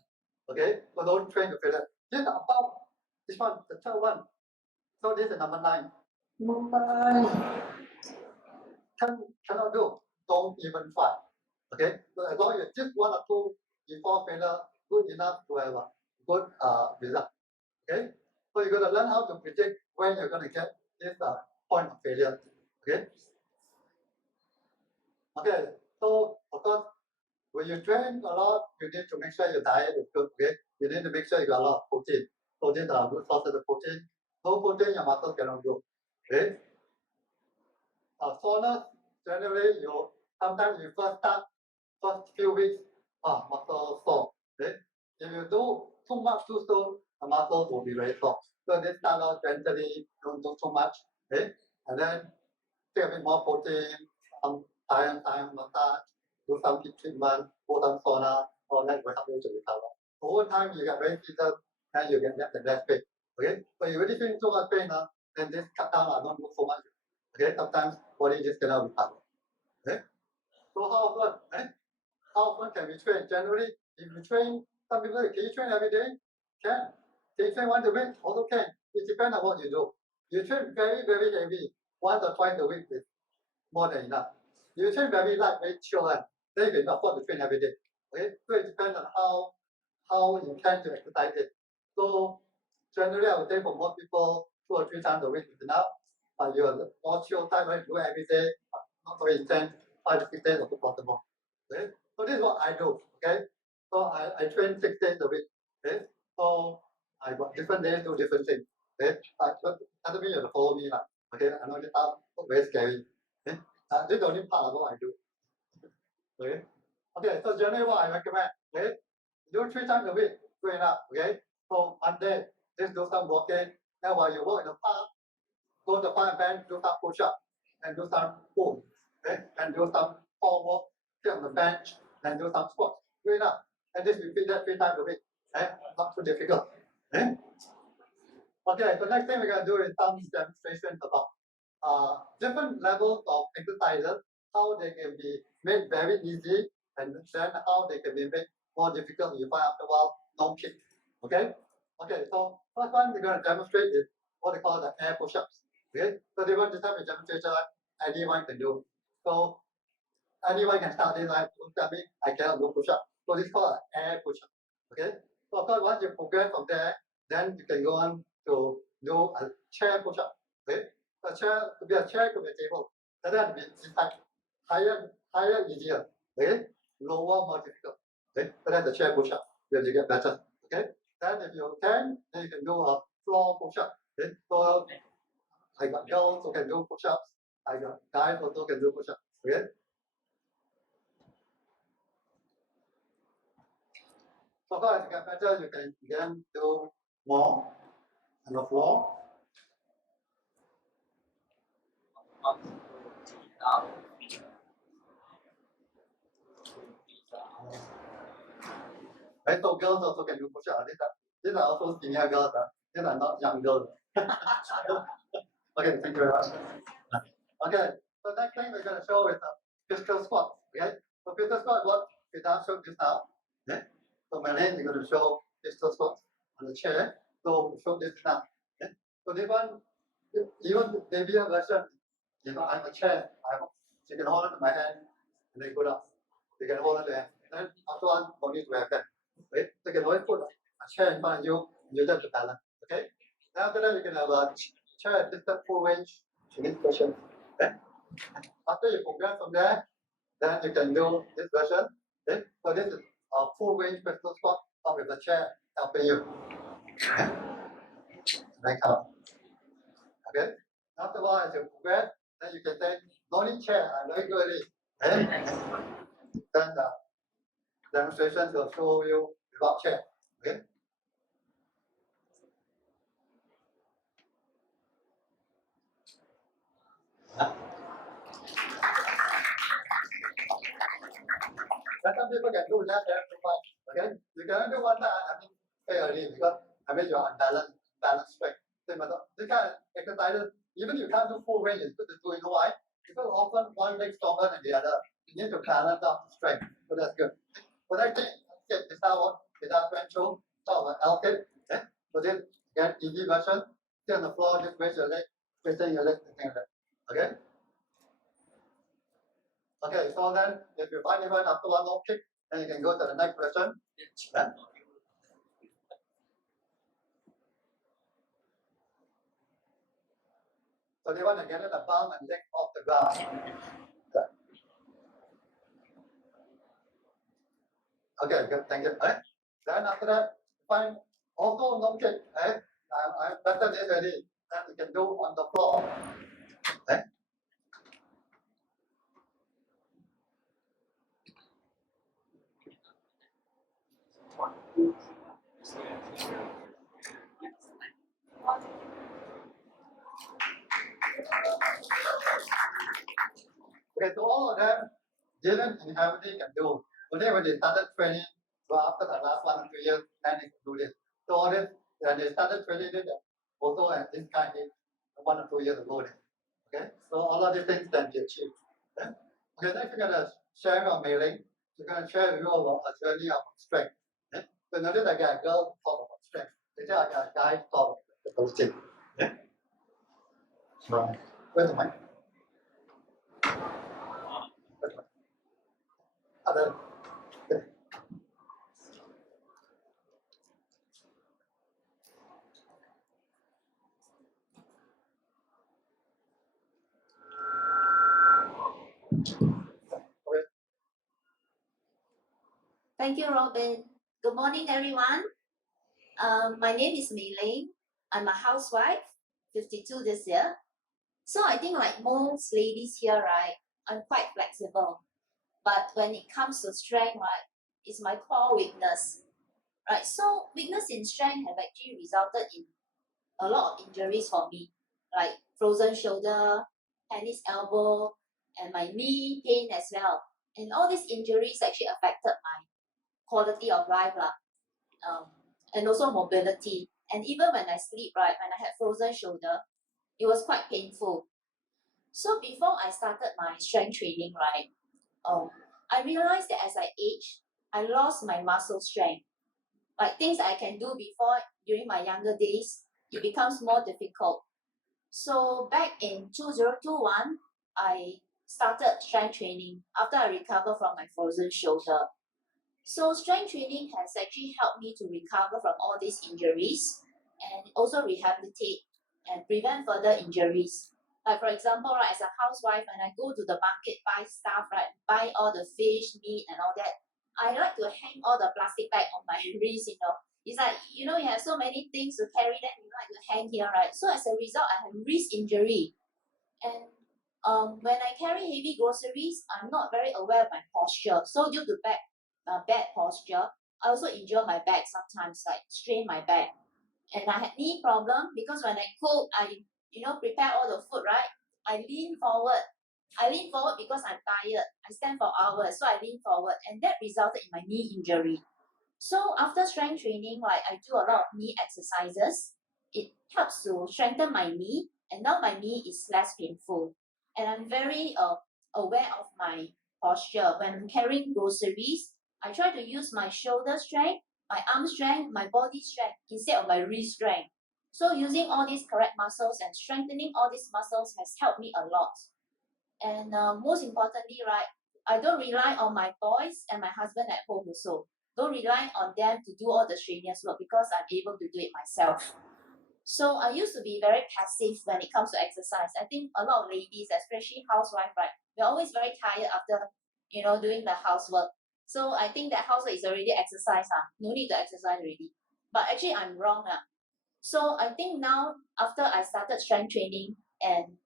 Okay? So don't train to failure. This is about this one, the third one. So this is number 9. Number 9. Cannot do. Don't even try. Okay? So as long as just 1 or 2 before failure, good enough to have a good result. Okay? So you're going to learn how to predict when you're going to get this point of failure. Okay? Okay, so of course, when you train a lot, you need to make sure your diet is good. Okay? You need to make sure you got a lot of protein. Protein are good sources of protein. No protein, your muscles cannot grow. Okay? Soreness, generally, sometimes you first few weeks, muscle sore. Okay? If you do too much too soon, the muscles will be very sore. So they start out gently, don't do too much. Okay? And then take a bit more protein, some time massage, do some heat treatment, go some sauna, all that will help you to recover. Over time, you get very seasoned and you get less and less pain. Okay? But you really feel too much pain, then just cut down, don't move so much. Okay? Sometimes body just cannot recover. Okay? So how often? How often can we train? Generally, if you train, some people say, can you train every day? Can. Can you train once a week? Also can. It depends on what you do. You train very, very heavy, once or twice a week is more than enough. You train very light, very chill, then you can afford to train every day. Okay? So it depends on how you intend to exercise it. So generally, I would say for most people, 2 or 3 times a week is enough. But you're more chill time, right? Do it every day, not very intense, 5 to 6 days also possible. Okay? So this is what I do. Okay? So I train 6 days a week. Okay? So I got different days do different things. Okay? But doesn't mean you have to follow me. Okay? I know this stuff very scary. Okay? This is the only part of what I do. Okay? Okay, so generally what I recommend, okay? Do 3 times a week, good enough. Okay? So Monday, just do some walking. Then while you walk in the park, go to fire band, do some push-up, and do some pull, okay? And do some core work, sit on the bench, and do some squats. Do enough. And just repeat that 3 times a week. Okay? Not too difficult. Okay? Okay, so next thing we're going to do is some demonstrations about different levels of exercises, how they can be made very easy, and then how they can be made more difficult if you find after a while no kick. Okay? Okay, so first one we're going to demonstrate is what they call the air push-ups. Okay? So they want to have a demonstration anyone can do. So anyone can start this like don't tell me I cannot do push-up. So this is called an air push-up. Okay? So of course once you progress from there, then you can go on to do a chair push-up. Okay? A chair could be a chair, could be a table. That has to be inside. Higher easier. Okay? Lower more difficult. Okay? So that's a chair push-up. When you get better. Okay? Then if you can, then you can do a floor push-up. Okay? So I got girls who can do push-ups. I got guys also can do push-ups. Okay? So far as you get better, you can again do more on the floor. Right, so girls also can do push-ups. These are also senior girls. These are not young girls. Okay, thank you very much. Okay, so next thing we're going to show is a pistol squat. Okay, so pistol squat, what Firdaus showed just now. Okay, so my name is going to show pistol squat on the chair. So we show this now. Okay, so this one, even the debut version, if I'm a chair, you can hold it in my hand and then go down. You can hold it there. Then after one, no need to have that. Okay, so you can always put a chair in front of you and use that to balance. Okay, then after that, you can have a chair assisted full range to this version. Okay, after you progress from there, then you can do this version. Okay, so this is a full range pistol squat with the chair helping you. Okay, next up. Okay, after a while, as you progress, then you can say, no need chair, I'm very good at it. Okay, then the demonstration will show you without chair. Okay. But some people can do that every time. Okay, you can do one time. I mean, fairly because you're unbalanced strength. So, this kind of exercises, even if you can't do full range, it's good to do. You know why? Because often one leg stronger than the other. You need to balance out the strength. So that's good. So next thing, get this out without control, sort of an L kick. Okay. So this again easy version. Sit on the floor, just raise your leg, straighten your leg, and that. Okay. Okay, so then if you find even after one more kick, then you can go to the next version. Yeah. So they want to get the bum and leg off the ground. Okay, good, thank you. Right? Then after that, find also no kick. Right? I'm better this already. Then you can do on the floor. Right? Okay, so all of them, Dylan and Harvey can do. Only when they started training, so after the last 1 or 2 years, then they can do this. So all this, when they started training, they also at this kind of 1 or 2 years ago. Okay, so all of these things can be achieved. Okay, okay next we're gonna share on mailing. We're gonna share with you about a journey of strength. Okay? So notice I got a girl talk about strength. Later I got a guy talk about the posting. Okay? So, where's the mic? Other. Okay. Thank you, Robin. Good morning, everyone. My name is Ling. I'm a housewife, 52 this year. So I think like most ladies here, right, I'm quite flexible. But when it comes to strength, right, it's my core weakness. Right, so weakness in strength have actually resulted in a lot of injuries for me. Like frozen shoulder, tennis elbow, and my knee pain as well. And all these injuries actually affected my quality of life lah, and also mobility. And even when I sleep, right, when I had frozen shoulder, it was quite painful. So before I started my strength training, right, I realized that as I age, I lost my muscle strength. Like things I can do before during my younger days, it becomes more difficult. So back in 2021, I started strength training after I recovered from my frozen shoulder. So strength training has actually helped me to recover from all these injuries and also rehabilitate and prevent further injuries. Like for example, right, as a housewife, when I go to the market, buy stuff, right, buy all the fish, meat and all that, I like to hang all the plastic bag on my wrist, you know. It's like, you know, you have so many things to carry, then you like to hang here, right? So as a result, I have wrist injury. And when I carry heavy groceries, I'm not very aware of my posture. So due to bad posture, I also injure my back sometimes, like strain my back. And I had knee problem because when I cook, I prepare all the food, right? I lean forward. I lean forward because I'm tired. I stand for hours, so I lean forward, and that resulted in my knee injury. So after strength training, like I do a lot of knee exercises. It helps to strengthen my knee, and now my knee is less painful. And I'm very aware of my posture when carrying groceries. I try to use my shoulder strength, my arm strength, my body strength instead of my wrist strength. So using all these correct muscles and strengthening all these muscles has helped me a lot. And most importantly, right, I don't rely on my boys and my husband at home also. Don't rely on them to do all the strenuous work because I'm able to do it myself. So I used to be very passive when it comes to exercise. I think a lot of ladies, especially housewife, right, we're always very tired after, doing the housework. So I think that housework is already exercise, no need to exercise already. But actually I'm wrong. So I think now after I started strength training and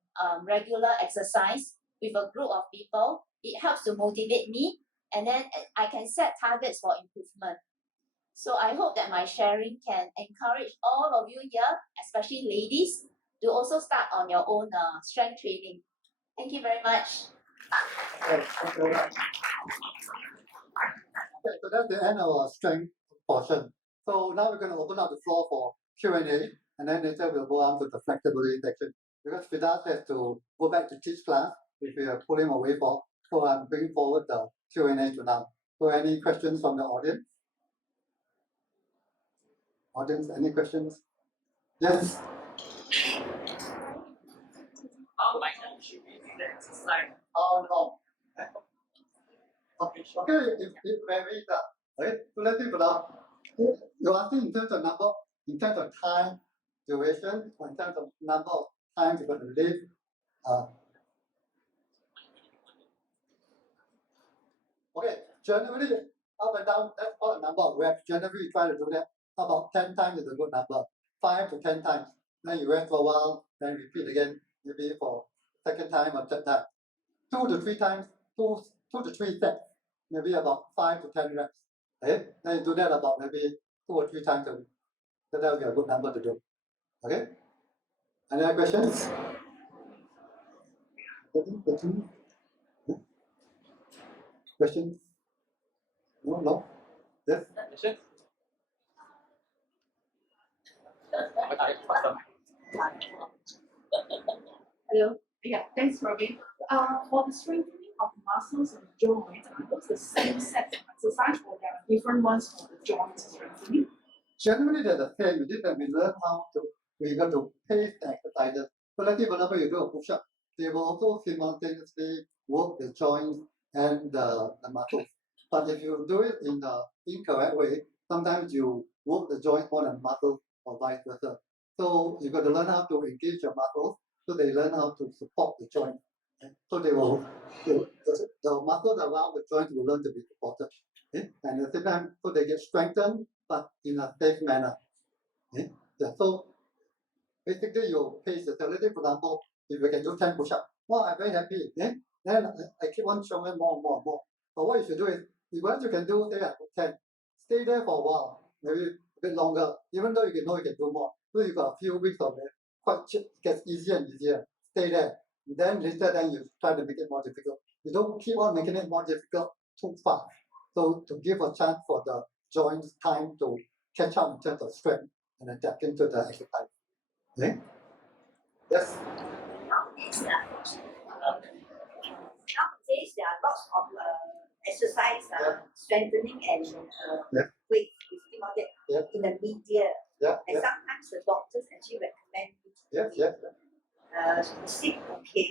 regular exercise with a group of people, it helps to motivate me, and then I can set targets for improvement. So I hope that my sharing can encourage all of you here, especially ladies, to also start on your own strength training. Thank you very much. Okay, thank you very much. Okay, so that's the end of our strength portion. So now we're going to open up the floor for Q&A, and then later we'll go on to the flexibility section. Because Firdaus has to go back to teach class, which we are pulling away for. So I'm bringing forward the Q&A to now. So any questions from the audience? Audience, any questions? Yes. How might I should be doing the exercise? How long? Okay, it varies. Okay, so let's think about you're asking in terms of number, in terms of time, duration, or in terms of number of times you're going to live. Okay, generally up and down, that's called a number of reps. Generally, you try to do that about 10 times is a good number. 5 to 10 times. Then you rest for a while, then repeat again, maybe for second time or third time. 2 to 3 times, 2 to 3 sets, maybe about 5 to 10 reps. Okay? Then you do that about maybe 2 or 3 times a week. So that will be a good number to do. Okay? Any other questions? Questions? No? Yes? Question? Hello. Yeah, thanks, Robin. For the strengthening of muscles and joints, are those the same set of exercise or there are different ones for the joints strengthening? Generally, they're the same. We did that we learn how to we got to pace the exercises. So let's say, for example, you do a push-up. They will also simultaneously work the joints and the muscles. But if you do it in the incorrect way, sometimes you work the joints more than muscles or vice versa. So you got to learn how to engage your muscles so they learn how to support the joint. So the muscles around the joint will learn to be supported. Okay? And at the same time, so they get strengthened, but in a safe manner. Okay? Yeah, so basically you pace yourself. Let's say, for example, if you can do 10 push-ups, well, I'm very happy. Okay? Then I keep on showing more and more and more. But what you should do is, once you can do, say, 10, stay there for a while, maybe a bit longer, even though you know you can do more. So you got a few weeks of it, gets easier and easier. Stay there. Then later, then you try to make it more difficult. You don't keep on making it more difficult too fast. So to give a chance for the joints time to catch up in terms of strength and adapt into the exercise. Okay? Yes. Nowadays, there are lots of exercise strengthening and weight lifting all that in the media. And sometimes the doctors actually recommend you to do it. Is it okay?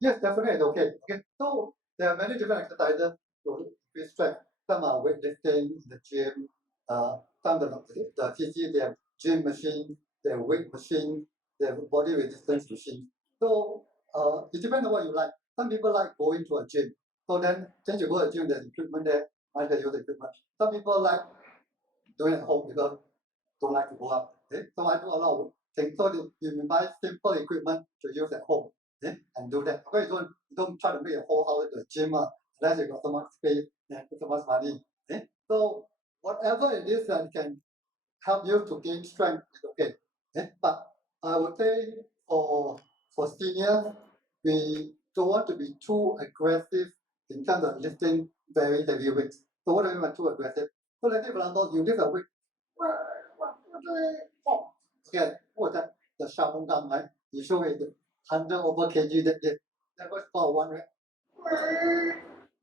Yes, definitely it's okay. Okay, so there are many different exercises to increase strength. Some are weightlifting in the gym. Some of the CC, they have gym machine, they have weight machine, they have body resistance machine. So it depends on what you like. Some people like going to a gym. So then since you go to a gym, there's equipment there, might as well use the equipment. Some people like doing it at home because don't like to go out. Okay? So I do a lot of things. So you buy simple equipment to use at home. Okay? And do that. Okay, you don't try to make a whole house into a gym unless you got so much space and so much money. Okay? So whatever it is that can help you to gain strength is okay. Okay? But I would say for seniors, we don't want to be too aggressive in terms of lifting very heavy weights. So what do I mean by too aggressive? So let's say for example, you lift a weight. Okay, what that the Shabong gun, right? You show it 100 over kg that was for one rep.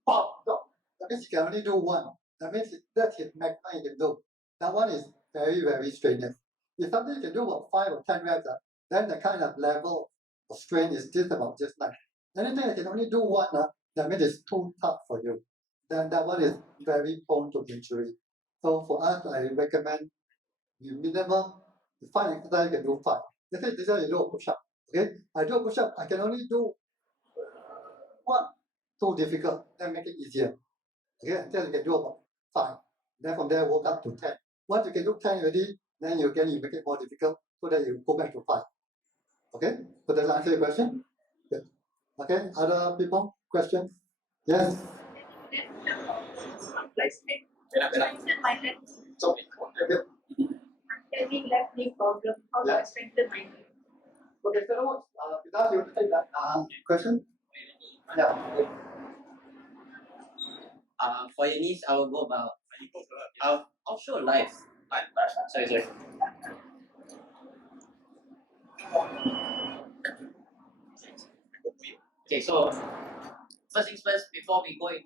Pop, stop. That means you can only do one. That means that's his maximum you can do. That one is very, very strenuous. If something you can do about 5 or 10 reps, then the kind of level of strain is just about just nice. Anything that can only do one, that means it's too tough for you. Then that one is very prone to injury. So for us, I recommend you minimum, you find exercise you can do 5. Let's say this one you do a push-up. Okay? I do a push-up, I can only do 1. Too difficult, then make it easier. Okay? Then you can do about 5. Then from there work up to 10. Once you can do 10 already, then you make it more difficult so that you go back to 5. Okay? So does that answer your question? Good. Okay, other people? Questions? Yes? Strengthen my left. So, I'm having left knee problem. How do I strengthen my knee? okay, so Firdaus, you want to take that question? Yeah. For your knees, I will go about. I'll show live. Sorry. Okay, so first things first, before we go into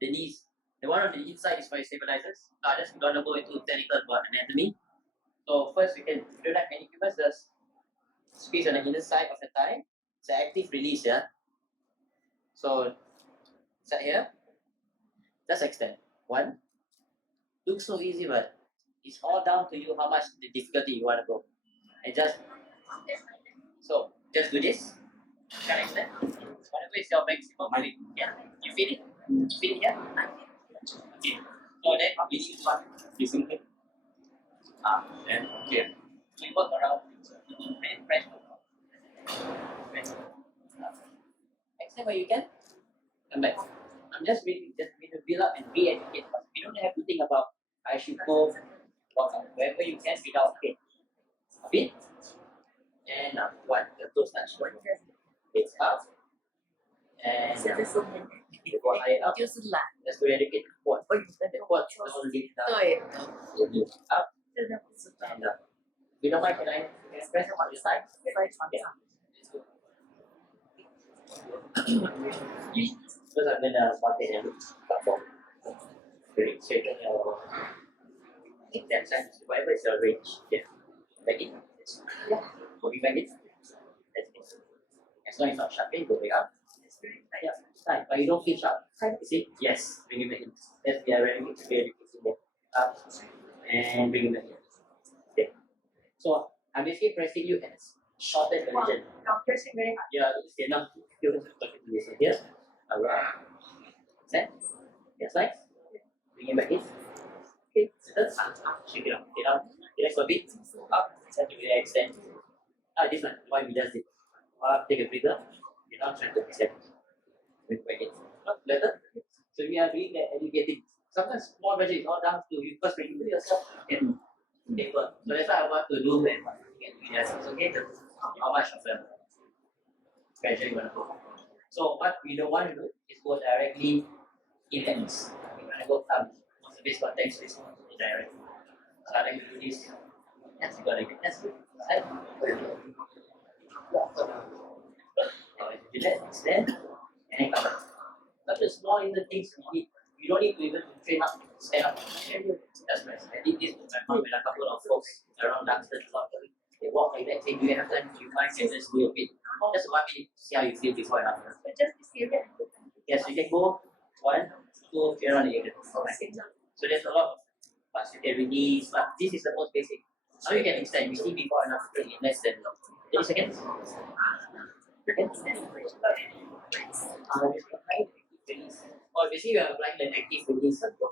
the knees, the one on the inside is for your stabilizers. I just don't go into technical about anatomy. So first we don't have any equipment, just squeeze on the inner side of the thigh. It's an active release, yeah. So start here. Just extend. 1. Looks so easy, but it's all down to you how much the difficulty you want to go. And just do this. Can I extend? Whatever is your maximum weight. Yeah. You feel it? You feel it here? Okay. So then we need one. Listen to then okay. We work around and press. Extend where you can. Come back. I'm just really to build up and re-educate. You don't have to think about I should go wherever you can without pain. A bit. And 1. The toes touch. It's up. And you go higher up. Just to educate the quad. The quad don't lift down. You lift up. And you don't mind, can I press on your side? Yeah. Because I'm going to start it and platform. Really straighten your that side. Whatever is your range. Yeah. Back in. Yeah. Moving back in. That's it. As long as it's not sharp, go back up. Yeah. Tight. But you don't feel sharp. You see? Yes. Bring it back in. That's the very up. And bring it back in. Okay. So I'm basically pressing you as shortest version. I'm pressing very hard. Yeah, okay, now you have to do so here. Alright. Set. Yes, right? Bring it back in. Okay, settle. Shake it out. Get out. Relax a bit. Up. Set to extend. This one. Why we just did. Take a breather. You're not trying to extend. Bring it back in. Better. So we are doing that educating. Sometimes small version is all down to you first when you do yourself and paper. So that's why I want to do that. It's okay. how much of the pressure you want to go. So what we don't want to do is go directly in the knees. We want to go up. Once the base contact is direct. So I like to do this. Yes, you got to get that's good. Side. Do that, it's there, and then come up. But the small little things we need, you don't need to even train up, stand up. That's nice. I did this with my mom and a couple of folks around Duxton. They walk like that, say, do you have time? You might just do a bit. Just 1 minute, see how you feel before and after. But just this area. Yes, you can go 1, 2, 3 around the area. So there's a lot of parts you can release, but this is the most basic. Now you can extend, you see before and after in less than 30 seconds. Or basically, we are applying an active release, like the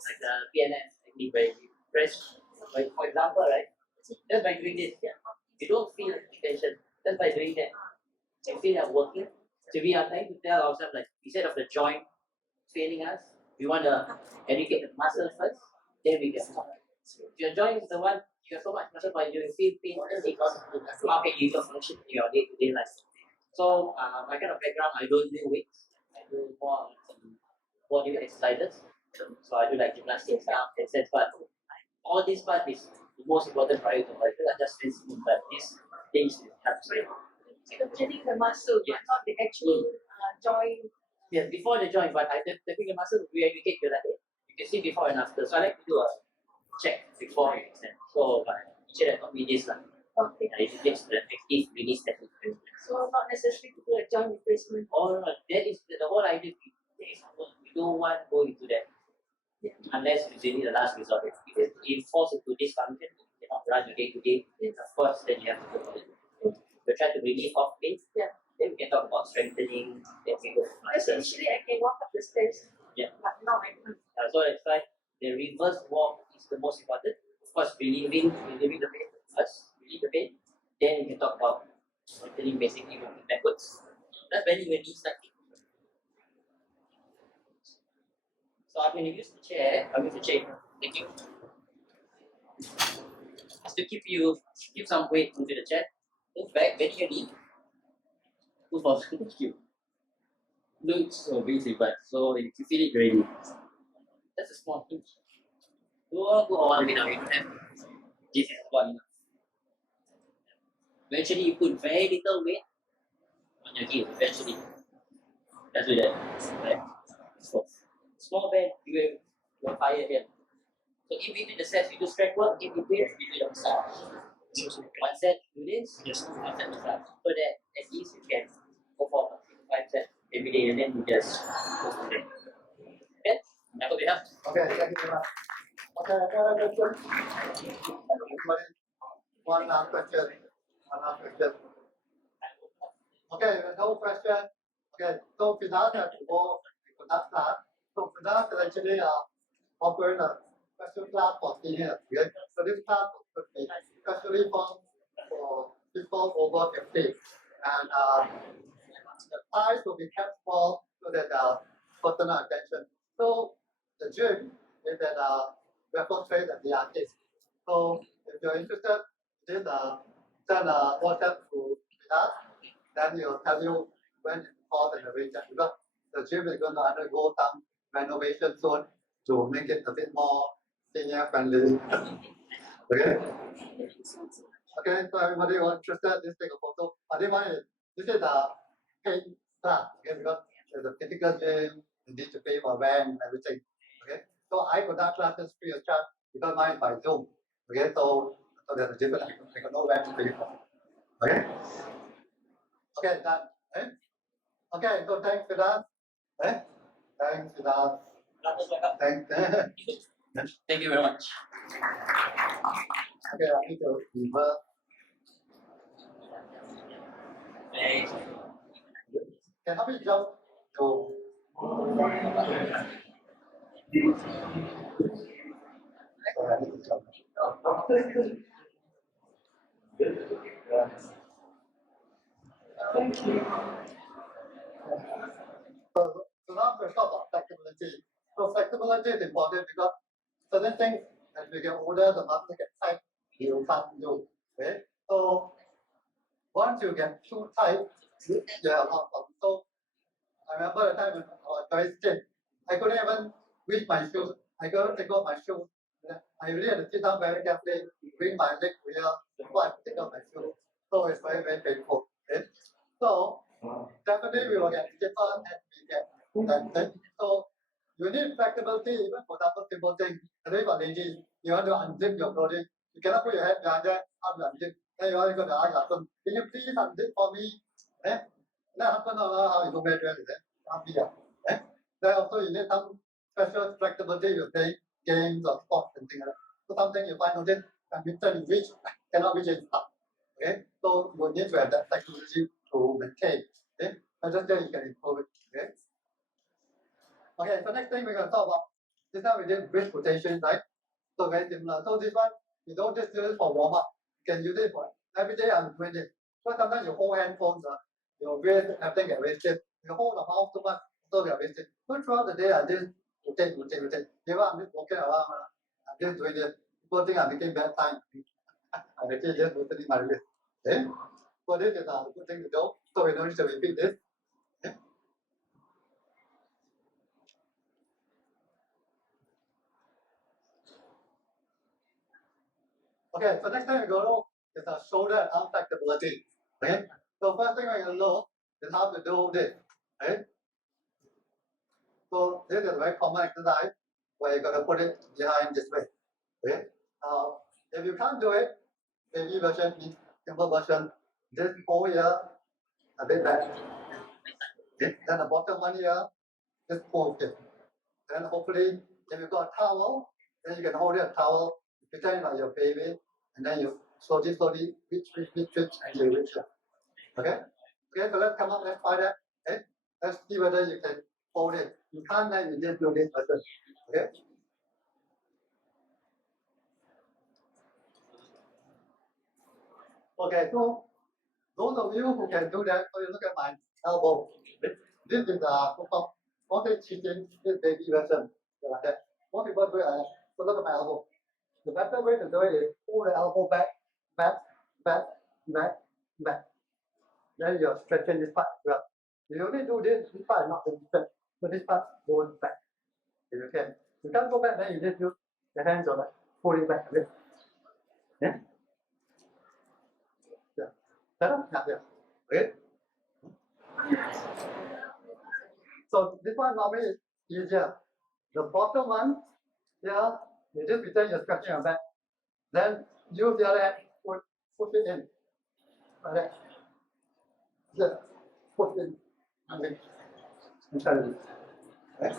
PNS technique where you press, like for example, right? Just by doing this, you don't feel tension. Just by doing that, you feel that working. So we are trying to tell ourselves, like, instead of the joint failing us, we want to educate the muscle first, then we can stop. If your joint is the one, you have so much muscle, but you feel pain, how can you function in your day-to-day life? So, my kind of background, I don't do weights. I do more body exercises. So I do like gymnastics stuff, etc. But all this part is the most important priority. I feel like just physical, but these things helps me. Strengthening the muscle, but not the actual joint. Yes, before the joint, but I tapping the muscle, we educate you like you can see before and after. So I like to do a check before you extend. So teacher taught me this Okay. it takes the active release technique. So not necessary to do a joint replacement. Oh no, that is the whole idea. We don't want to go into that unless it's really the last resort. If it falls into dysfunction, you cannot run your day to day. Of course, then you have to go for it. We try to relieve off pain. Then we can talk about strengthening. Then we go. Essentially, I can walk up the stairs. But now I can't. So that's why the reverse walk is the most important. Of course, relieving the pain first, relieve the pain. Then we can talk about strengthening, basically moving backwards. That's when you need starting. So I'm going to use the chair. I'm going to chair. Thank you. Just to keep some weight into the chair. Move back, bend your knee. Move forward. Thank you. Looks so basic, but so if you feel it already. That's a small thing. Don't go all the way down. You don't have. This is about enough. Eventually, you put very little weight on your heel. Eventually, just do that. Right. So, small bend, you have higher here. So in between the sets, you do strength work. In between, you do your massage. One set, do this. One set massage. So that at least you can go for 5 sets every day, and then you just go from there. Okay? I hope it helps. Okay, thank you very much. Okay, one last question. Okay, no question. Okay, so Firdaus has to go to that class. So Firdaus actually offering a special class for seniors. Okay? So this class would be especially for people over 50. And the size will be kept small so that personal attention. So the gym is at Jefferson Trade and the artist. So if you're interested, then send a WhatsApp to us. Then he'll tell you when it's cost and the region because the gym is going to undergo some renovation soon to make it a bit more senior friendly. Okay. Okay, so everybody who is interested, just take a photo. This is the paid class, okay, because there's a physical gym, you need to pay for rent and everything. Okay. So I conduct classes free of charge because mine is by Zoom. Okay, so there's a difference. I got no rent to pay for. Okay. Okay, done. Eh? Okay, so thanks for that. Eh? Thanks for that. Thanks. Thank you very much. Okay, I need to reverse. Can help me jump to Thank you. So now we're talking about flexibility. So flexibility is important because certain things as we get older, the muscle gets tight, you can't do. Okay? So Once you get too tight, you have a lot of problems. So I remember the time when I was very skinny, I couldn't even reach my shoes. I couldn't take off my shoes. I really had to sit down very carefully, bring my leg here before I could take off my shoes. So it's very, very painful. Okay? So definitely we will get stiffer and we get that. So you need flexibility even for example simple things. And if you are lazy, you want to unzip your clothing, you cannot put your head behind there, how do you unzip? Then you want to go to ask your husband, can you please unzip for me? Eh? Let husband know how you go back there, is it? Can't be there. Eh? Then also you need some special flexibility you play games or sports and things like that. So something you find notice badminton you reach, cannot reach it up. Okay? So you need to have that flexibility to maintain. Okay? And just then you can improve it. Okay? Okay, so next thing we're going to talk about, this time we did bridge rotation, right? So very similar. So this one, you don't just use it for warm up. You can use it for every day I'm doing it. So sometimes you hold handphones, your wrist, everything get wasted. You hold the mouse too much, so get wasted. So throughout the day, I just rotate. Even I'm just walking around, I'm just doing this. People think I'm making bad time. I'm actually just rotating my wrist. Okay? So this is a good thing to do. So we don't need to repeat this. Okay? Okay, so next time we go to is a shoulder and arm flexibility. Okay, so first thing we're going to know is how to do this. Okay, so this is a very common exercise where you're going to put it behind this way. Okay, now if you can't do it, baby version, simple version, just hold here a bit back. Okay, then the bottom one here, just hold it. Then hopefully, if you've got a towel, then you can hold it a towel, pretend like your baby, and then you slowly reach, and you reach it. Okay? Okay, so let's come up, let's try that. Okay? Let's see whether you can hold it. You can't, then you just do this method. Okay? Okay, so those of you who can do that, so you look at my elbow. This is mostly cheating, this baby version. Like that. Most people do it like that. So look at my elbow. The better way to do it is pull the elbow back. Then you're stretching this part as well. You only do this part not to stretch. So this part goes back. If you can. You can't go back, then you just use the hands or like pull it back a bit. Yeah? Yeah. Better? Yeah. Okay? So this one normally is easier. The bottom one, yeah, you just pretend you're stretching your back. Then use the other hand, push it in. Like that. Just push in. Okay. And try to do it. Okay? Okay,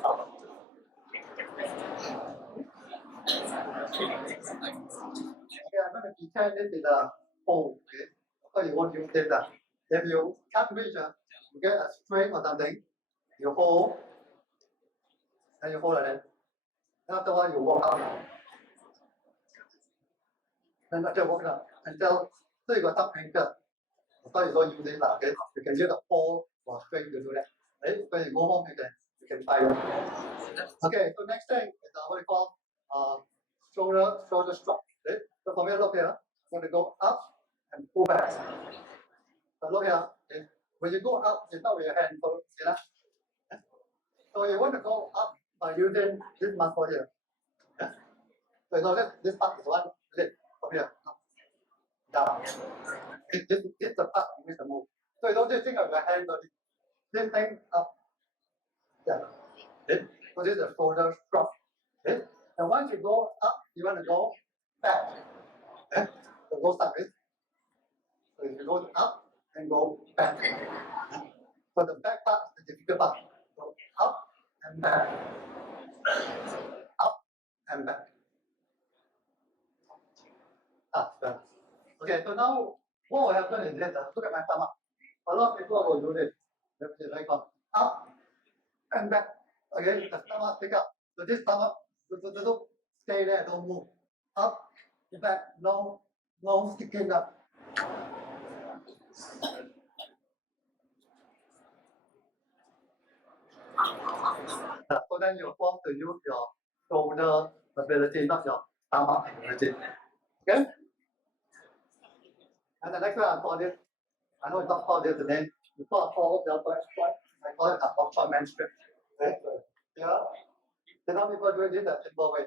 I'm going to pretend this is a hole. Okay? So you won't use this. If you can't reach, you get a string or something, you hold, and you hold like that. And afterwards, you walk out. Then after walk out until so you got some anchor. So you don't use it, okay? You can use a pole or string to do that. Right? When you go home, you can try it. Okay, so next thing is what we call shoulder strap. Okay? So from here, look here. I'm going to go up and pull back. So look here. Okay? When you go up, it's not with your hand. So, so you want to go up by using this muscle here. Yeah? So you notice this part is one leg from here. Up, down. This is the part you need to move. So you don't just think of your hand only. This thing up. Yeah. Okay? So this is a shoulder strap. Okay? And once you go up, you want to go back. Okay? So go start with. So you go up and go back. So the back part is the difficult part. So up and back. Up and back. Done. Okay, so now what will happen is this. Look at my stomach. A lot of people will do this. Let me like up and back. Okay, the stomach pick up. So this stomach, stay there, don't move. Up, back, no sticking up. So then you're forced to use your shoulder ability, not your stomach ability. Okay? And the next one I call this I know it's not called this the name. It's not called the upper squat. I call it the Ultraman stretch. Right? Yeah. So now people doing this a simple way.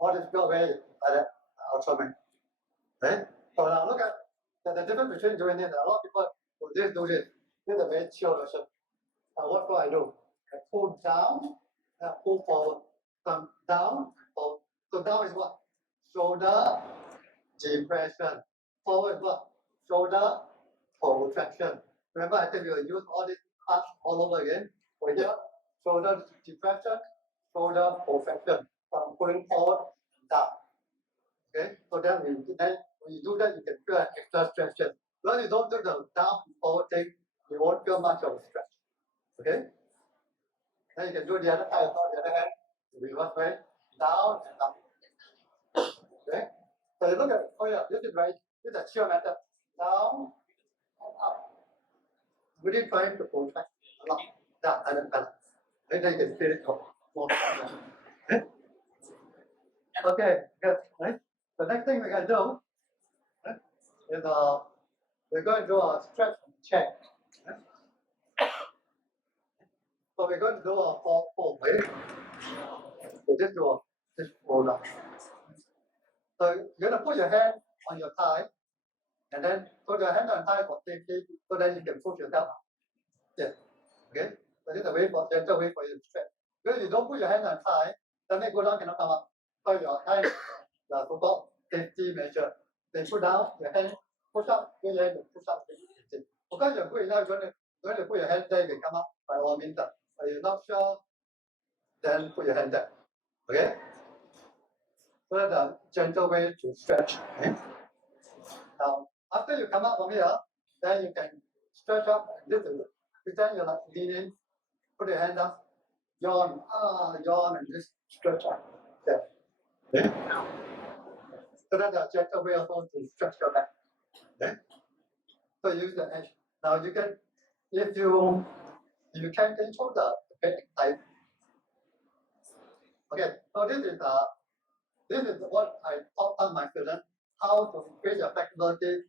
More difficult way is like that, Ultraman. Right? So now look at the difference between doing this. A lot of people will just do this. This is a very chill version. What do I do? I pull down, pull forward, come down, pull. So down is what? Shoulder depression. Forward is what? Shoulder protraction. Remember, I think we'll use all these parts all over again. Over here, shoulder depression, shoulder protraction. From pulling forward, down. Okay, so then when you do that, you can feel an extra stretch. When you don't do the down forward thing, you won't feel much of a stretch. Okay? Then you can do the other side, the other hand, the reverse way, down and up. Okay? So you look at, oh yeah, this is right, this is a chill method. Down and up. Really trying to protract a lot. Down and up. Then you can feel it more. Okay? Okay, good. Right? The next thing we're going to do is we're going to do a stretch and check. So we're going to do a fold way. So just do just fold up. So you're going to put your hand on your thigh, and then put your hand on thigh for safety, so that you can push yourself up. Yeah. Okay. So this is a way for gentle way for you to stretch. Because if you don't put your hand on thigh, then it go down cannot come up. So your hand, the so-called safety measure. Then put down your hand, push up, your hand push up. Because you're good enough, you're going to put your hand there, you can come up by all means. But you're not sure, then put your hand there. Okay? So that's a gentle way to stretch. Okay? Now, after you come up from here, then you can stretch up and this is it. Pretend you're like leaning, put your hand up, yawn, and just stretch up. Okay? So that's a gentle way also to stretch your back. Okay? So use the edge. Now you can, if you can control the back type. Okay, so this is what I taught my students, how to increase your flexibility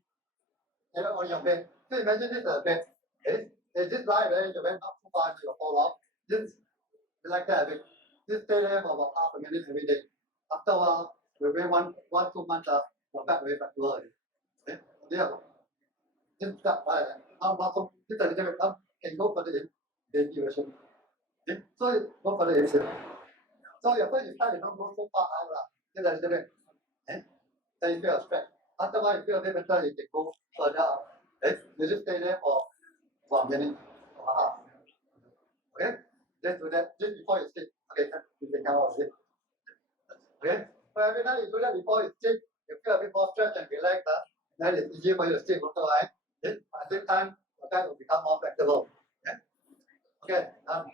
on your bed. So imagine this is a bed. Okay? There's this line where you went up too far, you fall off. Just like that. Just stay there for about half a minute every day. After a while, within 1-2 months, your back will be flexible. Okay? Yeah. Just that. Now, this is a little bit up. Can go further in. Baby version. Okay? So go further in. So your first start, you don't go so far out. Just a little bit. Okay? Then you feel a stretch. After a while, you feel a bit better, you can go further out. Okay? You just stay there for 1 minute or a half. Okay? Just do that just before you sleep. Okay, you can come out of sleep. Okay? So every night you do that before you sleep, you feel a bit more stretched and relaxed. Then it's easier for you to sleep also, right? At the same time, your back will become more flexible. Okay? Okay, done.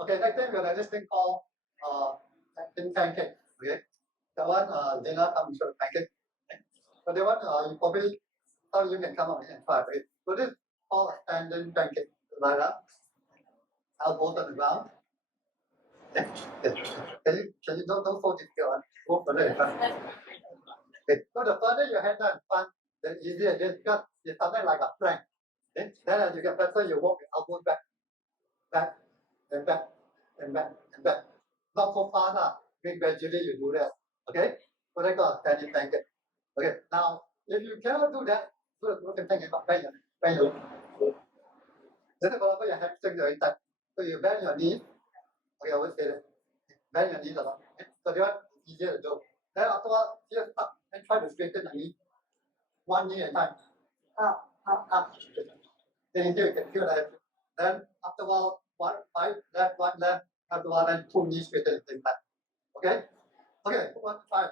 Okay, next thing we're going to this thing called pancake. Okay? That one, dinner comes with pancake. Okay? So that one, you probably, some of you can come up and try it. So this is called a standing pancake. Like that. Elbows on the ground. Okay? Can you don't so difficult? Go further in front. Okay. So the further your hands are in front, the easier it is because it's something like a plank. Okay? Then as you get better, you walk your elbows back, back, and back, and back, and back. Not so fast, gradually you do that. Okay? So that's called standing pancake. Okay, now if you cannot do that, do the broken pancake, bend your then for example, your hamstrings are very tight. So you bend your knees. Okay, I always say that. Bend your knees a lot. Okay? So that one is easier to do. Then afterwards, just up and try to straighten the knee. One knee at a time. Up. Then you can feel that. Then afterwards, one left, afterwards, then 2 knees straighten at the same time. Okay? Okay, who wants to try?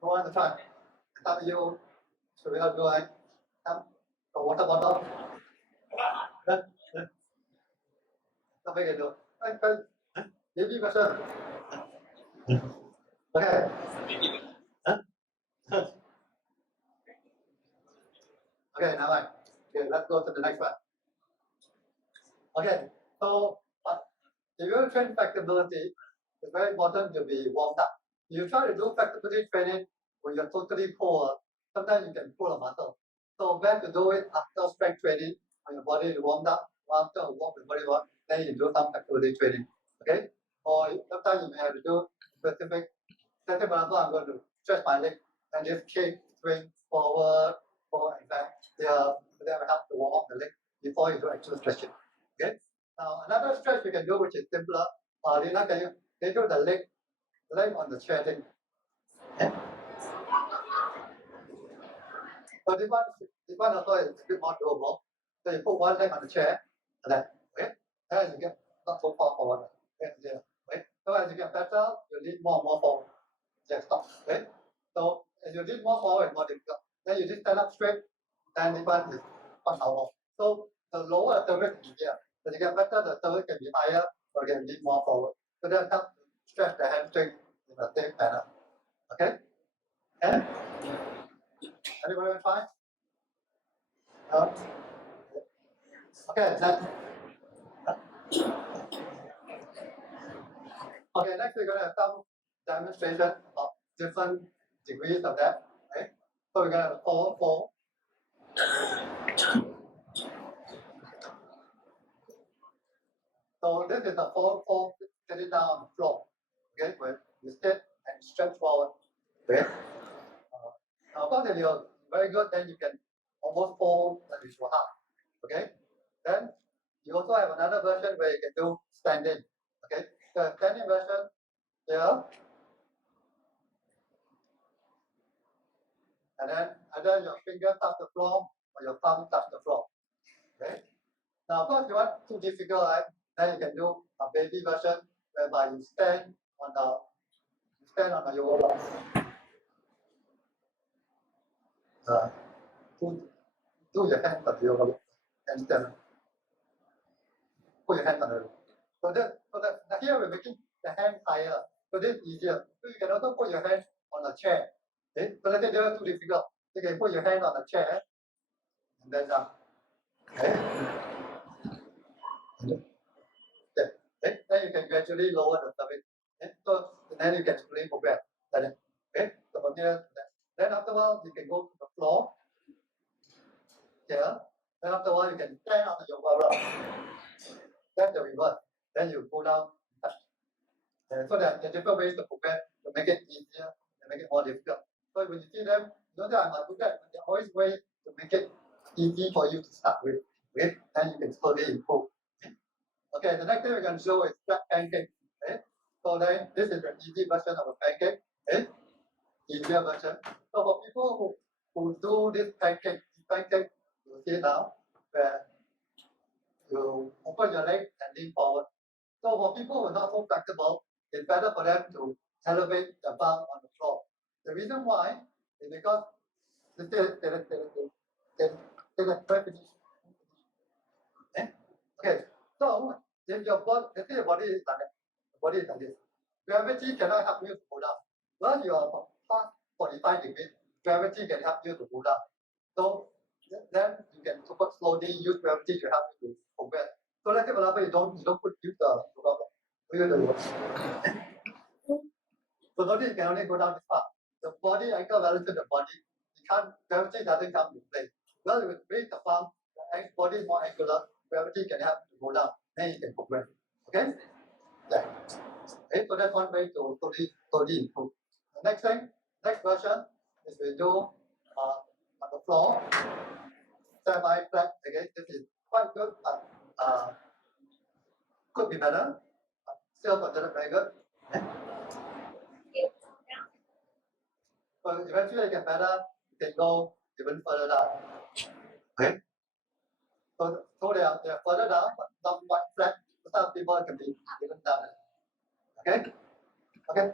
Who wants to try? Start with you. So we are doing a water bottle. Sao bây giờ được? Baby version. Okay. Okay, now okay, let's go to the next one. Okay, so if you want to train flexibility, it's very important to be warmed up. You try to do flexibility training when you're totally poor, sometimes you can pull a muscle. So best to do it after strength training when your body is warmed up. After warm the body up, then you do some flexibility training. Okay? Or sometimes you may have to do specific. Say for example, I'm going to stretch my leg and just kick, swing forward and back. That will help to warm up the leg before you do actual stretching. Okay? Now another stretch you can do which is simpler. Lina, can you do the leg on the chair thing? Okay? So this one also is a bit more doable. So you put one leg on the chair and then, okay? As you get not so far forward. Okay? Okay? So as you get better, you lean more and more forward. Just stop. Okay? So as you lean more forward, it's more difficult. Then you just stand up straight, and this one is quite normal. So the lower the pelvis can be here. As you get better, the pelvis can be higher or can lean more forward. So that helps to stretch the hamstring in a safe manner. Okay? And everybody will fine? Okay, then. Okay, next we're going to have some demonstration of different degrees of that. Okay? So we're going to have four. So this is the four sitting down on the floor. Okay, where you sit and stretch forward. Okay. Now, of course, if you're very good, then you can almost fold into half. Okay. Then you also have another version where you can do standing. Okay. The standing version here, and then either your finger touch the floor or your thumb touch the floor. Okay. Now, of course, if you want too difficult, right? Then you can do a baby version whereby you stand on the yoga block. Do your hands on the yoga block and stand. Put your hands on the yoga. So that here we're making the hand higher. So this is easier. So you can also put your hand on a chair. Okay? So let's say they're too difficult. You can put your hand on a chair and then down. Okay? Okay. Then you can gradually lower the cervix. Okay? So then you can slowly progress. Okay? So from here, then afterwards you can go to the floor. Here. Then afterwards you can stand on the yoga block. That's the reverse. Then you go down and touch. So there are different ways to progress to make it easier and make it more difficult. So when you see them, you know that I'm not good at, but there are always ways to make it easy for you to start with. Okay? And you can slowly improve. Okay, the next thing we're going to show is flat pancake. Okay? So then this is the easy version of a pancake. Okay? Easier version. So for people who do this pancake, you see now, where you open your legs and lean forward. So for people who are not so flexible, it's better for them to elevate the bum on the floor. The reason why is because okay. So if your body, let's say your body is like this. Gravity cannot help you to go down. Once you are past 45 degrees, gravity can help you to go down. So then you can super slowly use gravity to help you to progress. So let's say for example you don't use the so notice you can only go down this far. The body angle relative to the body, gravity doesn't come into play. Well, if you raise the palm, the body is more angular, gravity can help to go down, then you can progress. Okay? Yeah. Okay, so that's one way to slowly improve. The next version is we do on the floor, semi-flat. Again, this is quite good, but could be better. Still considered very good. Okay? So eventually you get better, you can go even further down. Okay? So they are further down, but not quite flat. So some people can be even down. Okay? Okay.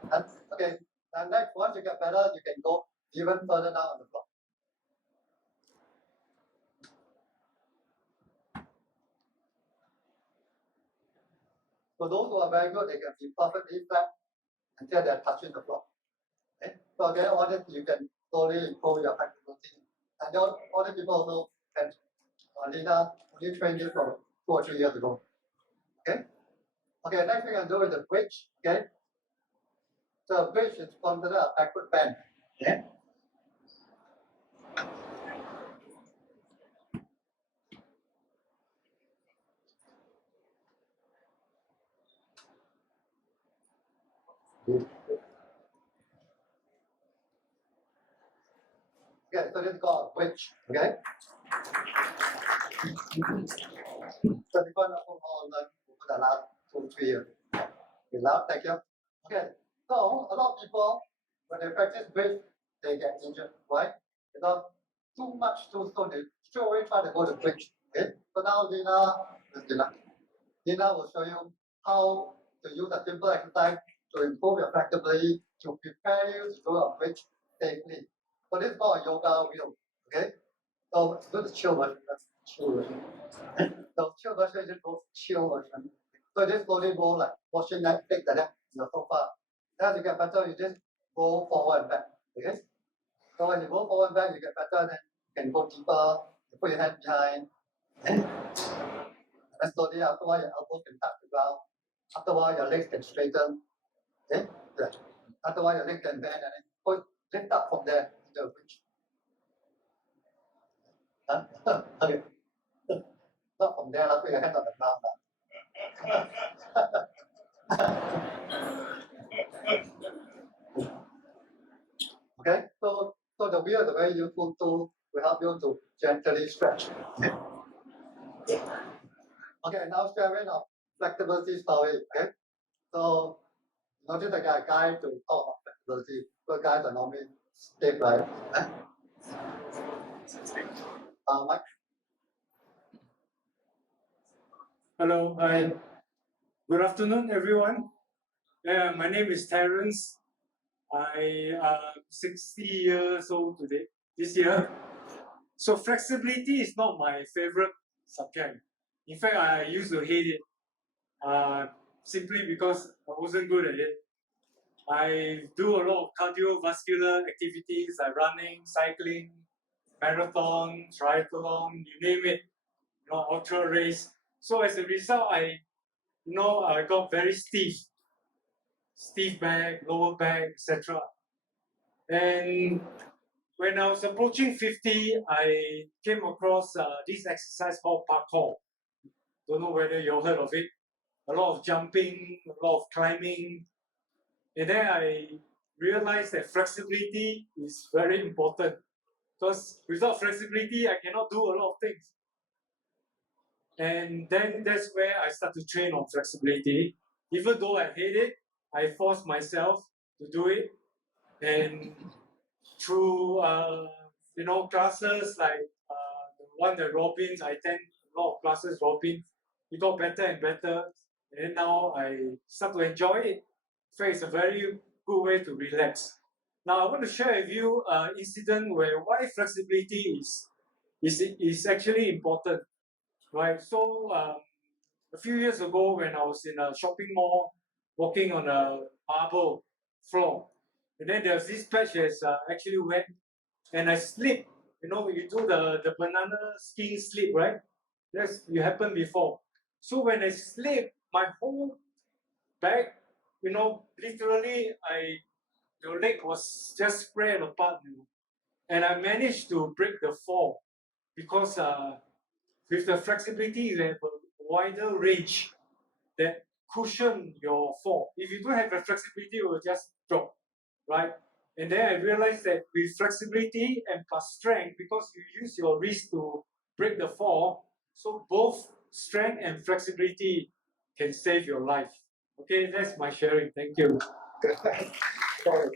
And next, once you get better, you can go even further down on the floor. So those who are very good, they can be perfectly flat until they're touching the floor. Okay? So again, all this you can slowly improve your flexibility. And all the people also can Lina only trained this for 2 or 3 years ago. Okay? Okay, next thing I'll do is the bridge. Okay? So a bridge is considered a backward bend. Okay? Okay, so this is called a bridge. Okay. So people all learn over the last 2-3 years. Okay, now thank you. Okay, so a lot of people when they practice bridge, they get injured, right? Because too much too soon, they straight away try to go to bridge. Okay, so now Lina will show you how to use a simple exercise to improve your flexibility to prepare you to do a bridge safely. So this is called a yoga wheel. Okay, so do the chill version. That's chill version. So chill version is just go chill version. So just slowly go like watching Netflix like that in the sofa. As you get better, you just go forward and back. Okay. So when you go forward and back, you get better. Then you can go deeper. You put your hand behind. And slowly after a while, your elbows can touch the ground. After a while, your legs can straighten. Okay. Yeah. After a while, your legs can bend and then lift up from there into a bridge. Huh? Okay. Not from there, put your hand on the ground. Okay, so the wheel is a very useful tool to help you to gently stretch. Okay, now sharing of flexibility story. Okay, so notice I got a guy to talk about flexibility. So guys are normally stiff, right? Mike. Hello, hi. Good afternoon, everyone. My name is Terence. I am 60 years old today, this year. So flexibility is not my favorite subject. In fact, I used to hate it simply because I wasn't good at it. I do a lot of cardiovascular activities like running, cycling, marathon, triathlon, you name it, ultra race. So as a result, I got very stiff back, lower back, etc. And when I was approaching 50, I came across this exercise called parkour. Don't know whether you all heard of it. A lot of jumping, a lot of climbing. And then I realized that flexibility is very important because without flexibility, I cannot do a lot of things. And then that's where I start to train on flexibility. Even though I hate it, I force myself to do it. And through classes like the one that Robin's, I attend a lot of classes, Robin, it got better and better. And then now I start to enjoy it. So it's a very good way to relax. Now I want to share with you an incident where why flexibility is actually important. Right, so a few years ago when I was in a shopping mall, walking on a marble floor, and then there's this patch that's actually wet, and I slipped. You do the banana skin slip, right? That's you happened before. So when I slipped, my whole back, literally, your leg was just spread apart, and I managed to break the fall because with the flexibility, you have a wider range that cushion your fall. If you don't have the flexibility, it will just drop, right? And then I realized that with flexibility and plus strength, because you use your wrist to break the fall, so both strength and flexibility can save your life. Okay, that's my sharing. Thank you. Sorry,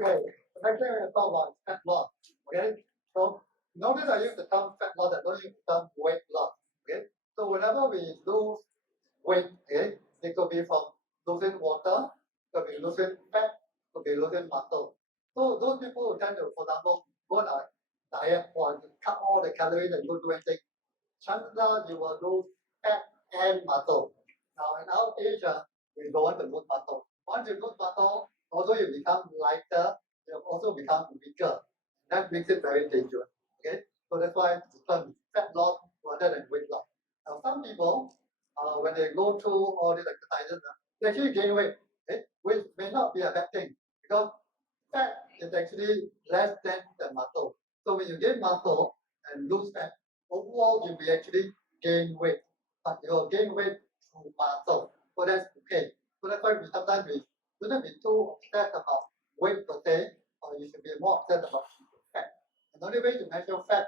okay, next thing we're going to talk about fat loss. Okay, so notice I use the term fat loss, I don't use the term weight loss. Okay, so whenever we lose weight, okay, it could be from losing water, could be losing fat, could be losing muscle. So those people who tend to, for example, go on a diet or cut all the calories and don't do anything, chances are you will lose fat and muscle. Now in our Asia, we don't want to lose muscle. Once you lose muscle, although you become lighter, you also become weaker. That makes it very dangerous. Okay, so that's why the term is fat loss rather than weight loss. Now some people, when they go through all these exercises, they actually gain weight, okay? Which may not be a bad thing because fat is actually less dense than muscle. So when you gain muscle and lose fat, overall you will actually gain weight, but you will gain weight through muscle. So that's okay. So that's why sometimes we shouldn't be too obsessed about weight per se, or you should be more obsessed about The only way to measure fat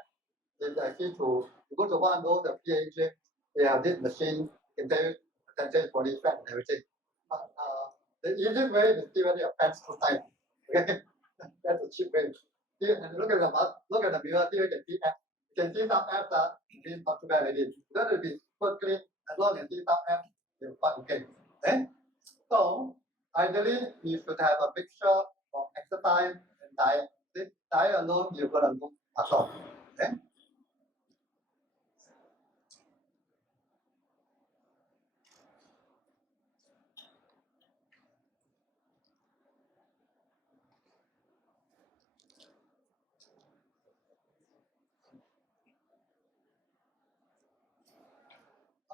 is actually to go to one of those PA gym. They have this machine can tell you percentage body fat and everything. But the easiest way is to see whether your fats too tight. Okay, that's a cheap way. See, and look at the mirror. See, you can see abs. You can see some abs are this not too bad already. You don't have to be super clean as long as you see some abs, you're quite okay. Okay? So ideally, you should have a mixture of exercise and diet. This diet alone, you're gonna lose muscle. Okay?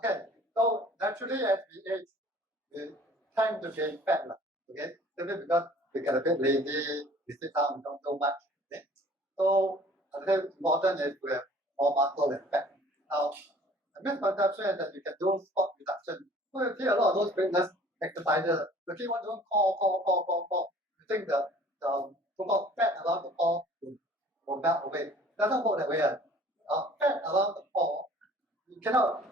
Okay, so naturally as we age, we tend to gain fat. Okay, simply because we get a bit lazy, we sit down, we don't do much. Okay? So I think important is to have more muscle and fat. Now, the misconception is that you can do spot reduction. So you see a lot of those fitness exercises, you keep on doing core. You think the so-called fat around the core will melt away. It doesn't work that way. Fat around the core, you cannot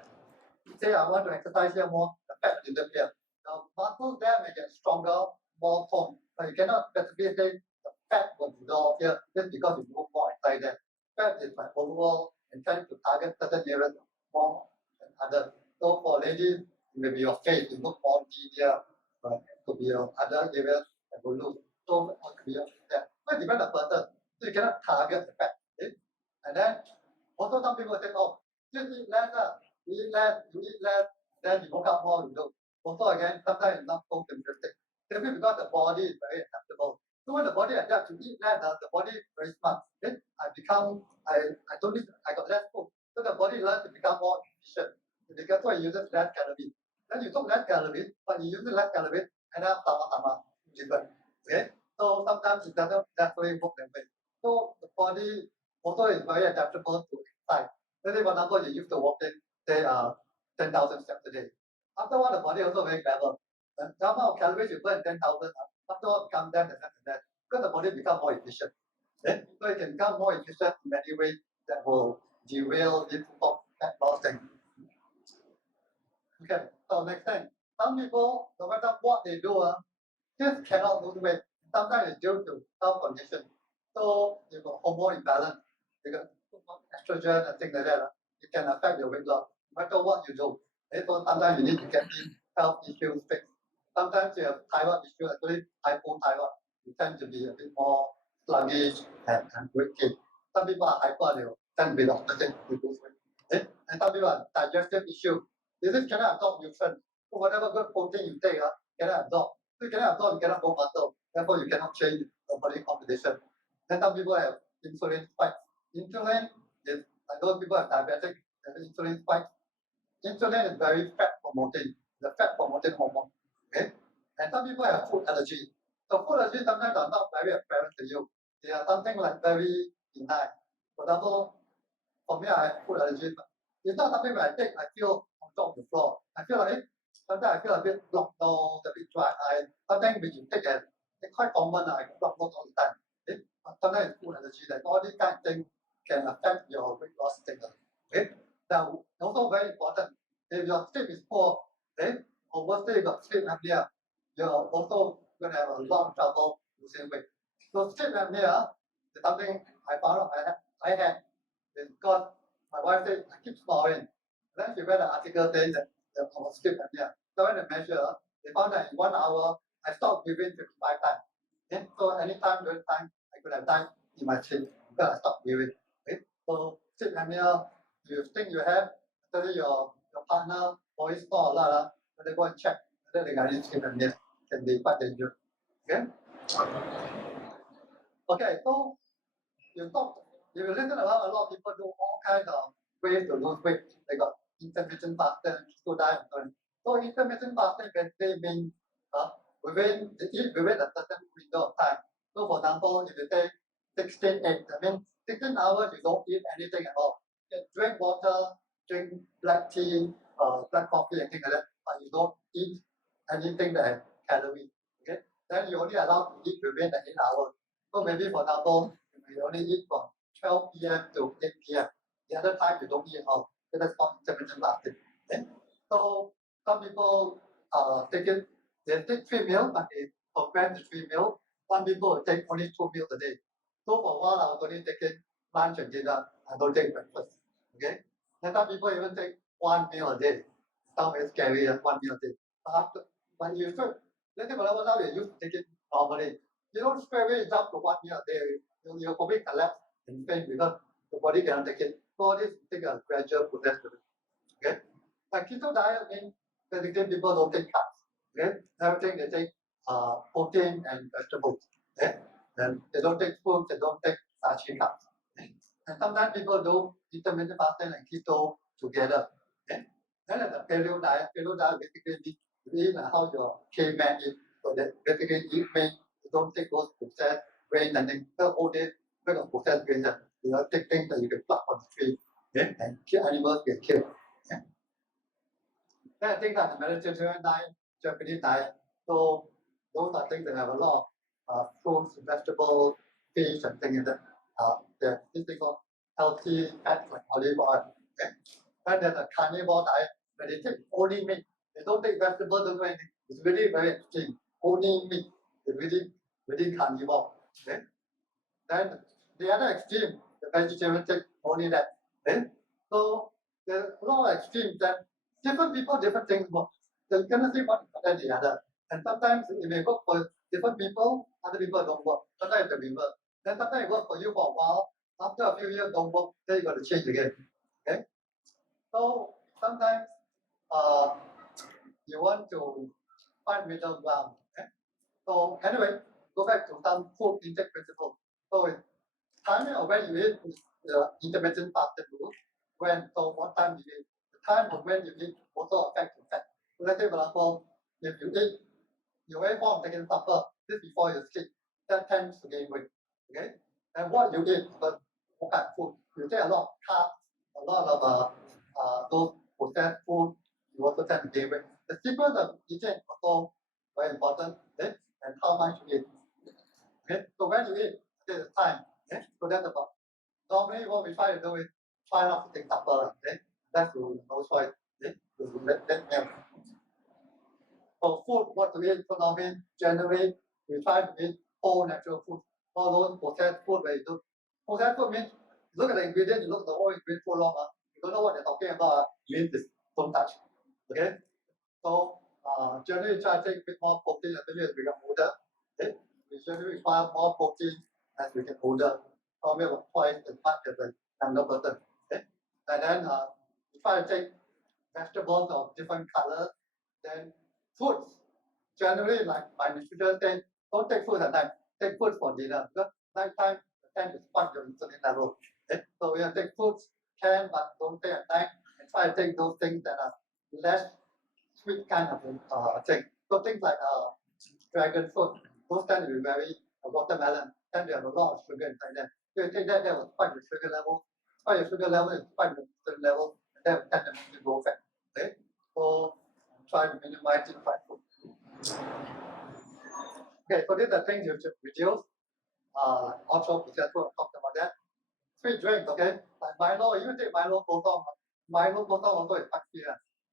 say I want to exercise here more, the fat will disappear. The muscles there may get stronger, more toned, but you cannot specifically say the fat will dissolve here just because you move more inside there. Fat is like overall and trying to target certain areas more than others. So for ladies, it may be your face, you look more easier, but it could be your other areas that will lose. So it could be your fat. So it depends on the person. So you cannot target the fat. Okay? And then also some people say, oh, just eat less. You eat less, then you work out more, you do. Also again, sometimes it's not so simplistic. Simply because the body is very adaptable. So when the body adapts to eat less, the body is very smart. Then I got less food. So the body learns to become more efficient. Because it uses less calories. Then you took less calories, but you use less calories, and then sama different. Okay? So sometimes it doesn't naturally work that way. So the body also is very adaptable to exercise. Let's say for example, you used to walk in, say 10,000 steps a day. After a while, the body also very clever. And the amount of calories you burn 10,000, after a while become that. Because the body become more efficient. Okay? So it can become more efficient in many ways that will derail this fat loss thing. Okay, so next thing. Some people, no matter what they do, just cannot lose weight. Sometimes it's due to health condition. So you got hormone imbalance, you got estrogen and things like that. It can affect your weight loss, no matter what you do. Okay, so sometimes you need to get these health issues fixed. Sometimes you have thyroid issues, actually hypothyroid. You tend to be a bit more sluggish and weight gain. Some people are hyper, they will tend to be the opposite to lose weight. Okay? And some people have digestive issues. They just cannot absorb nutrients. So whatever good protein you take, cannot absorb. So you cannot absorb, you cannot grow muscle. Therefore, you cannot change the body composition. Then some people have insulin spikes. Insulin is, like those people have diabetic, have insulin spikes. Insulin is very fat promoting, the fat promoting hormone. Okay? And some people have food allergy. So food allergy sometimes are not very apparent to you. They are something like very benign. For example, for me, I have food allergy. It's not something that I take, I feel on top of the floor. I feel like sometimes I feel a bit blocked nose, a bit dry eye. Sometimes when you take it's quite common, I block nose all the time. Okay? Sometimes it's food allergy, that all these kind of things can affect your weight loss thing. Okay? Now, also very important, if your sleep is poor, okay, or worse you got sleep apnea, you're also going to have a lot of trouble losing weight. So sleep apnea is something I found out I had. It's because my wife said I keep snoring. Then she read an article saying that I was sleep apnea. So when they measure, they found that in 1 hour I stopped breathing 55 times. Okay? So anytime during time I could have died in my sleep because I stopped breathing. Okay? So sleep apnea, you think you have, actually your partner always snore a lot, but they go and check whether they got any sleep apnea. Can be quite dangerous. Okay? Okay, so you talk, if you listen around, a lot of people do all kinds of ways to lose weight. They got intermittent fasting, keto diet, and so intermittent fasting basically means eat within a certain window of time. So for example, if you take 16-8, that means 16 hours you don't eat anything at all. You drink water, drink black tea, black coffee and things like that, but you don't eat anything that has calories. Okay? Then you only allowed to eat within the 8 hours. So maybe for example, you only eat from 12 p.m. to 8 p.m. The other time you don't eat at all. So that's called intermittent fasting. Okay? So some people they take 3 meals, but they prevent the 3 meals. Some people take only 2 meals a day. So for a while, I was only taking lunch and dinner. I don't take breakfast. Okay? And some people even take 1 meal a day. Sounds very scary, 1 meal a day. But when you should, let's say whatever now you used to take it normally, you don't straight away jump to 1 meal a day. You'll probably collapse and faint because the body cannot take it. So all this take a gradual process to it. Okay? Like keto diet means basically people don't take carbs. Okay? Everything they take protein and vegetables. Okay? And they don't take fruit, they don't take starchy carbs. Okay? And sometimes people do intermittent fasting and keto together. Okay? Then the paleo diet basically means you eat how your caveman eat. So that basically eat meat, you don't take those processed grains and then the whole day of processed grains. You take things that you can pluck from the tree. Okay? And kill animals get killed. Okay? Then I think that the Mediterranean diet, Japanese diet, so those are things that have a lot of fruits, vegetables, fish, and things like that. There's this thing called healthy fats like olive oil. Okay? Then there's a carnivore diet where they take only meat. They don't take vegetables, don't do anything. It's really very extreme. Only meat. It's really carnivore. Okay? Then the other extreme, the vegetarian take only that. Okay? So there's a lot of extremes that different people, different things work. They're gonna say one better than the other. And sometimes it may work for different people, other people don't work. Sometimes it's the reverse. Then sometimes it works for you for a while. After a few years don't work, then you got to change again. Okay? So sometimes you want to find middle ground. Okay? So anyway, go back to some food intake principle. So it's timing of when you eat is the intermittent fasting rule. What time you eat. The time of when you eat also affects the fat. So let's say for example, if you eat, you wait for taking supper just before you sleep, that tends to gain weight. Okay? And what you eat, but what kind of food? You take a lot of carbs, a lot of those processed food, you also tend to gain weight. The sequence of eating also very important, okay? And how much you eat. Okay? So when you eat, there's time. Okay? So that's about. Normally what we try to do is try not to take supper. Okay? That's no choice. Okay? Let for food, what to eat, so normally generally we try to eat whole natural food. All those processed food where you do. Processed food means you look at the ingredient, you look at the whole ingredient for long, you don't know what they're talking about, means this, don't touch. Okay? So generally try to take a bit more protein especially as we get older. Okay? We generally require more protein as we get older. Probably about twice as much as a younger person. Okay? And then we try to take vegetables of different colors. Then fruits. Generally, like my nutritionist says, don't take food at night. Take food for dinner because nighttime tend to spike your insulin level. Okay? So we have to take fruits, can but don't take at night, and try to take those things that are less sweet kind of thing. So things like dragon fruit, those tend to be very watermelon, tend to have a lot of sugar inside them. So you take that will spike the sugar level. Spike the sugar level and spike the insulin level, and that will tend to make you grow fat. Okay? So try to minimize the fried food. Okay, so these are things you should reduce. Also, processed food, talked about that. Sweet drinks, okay? Like Milo, you take Milo Potong. Milo Potong also is fatty.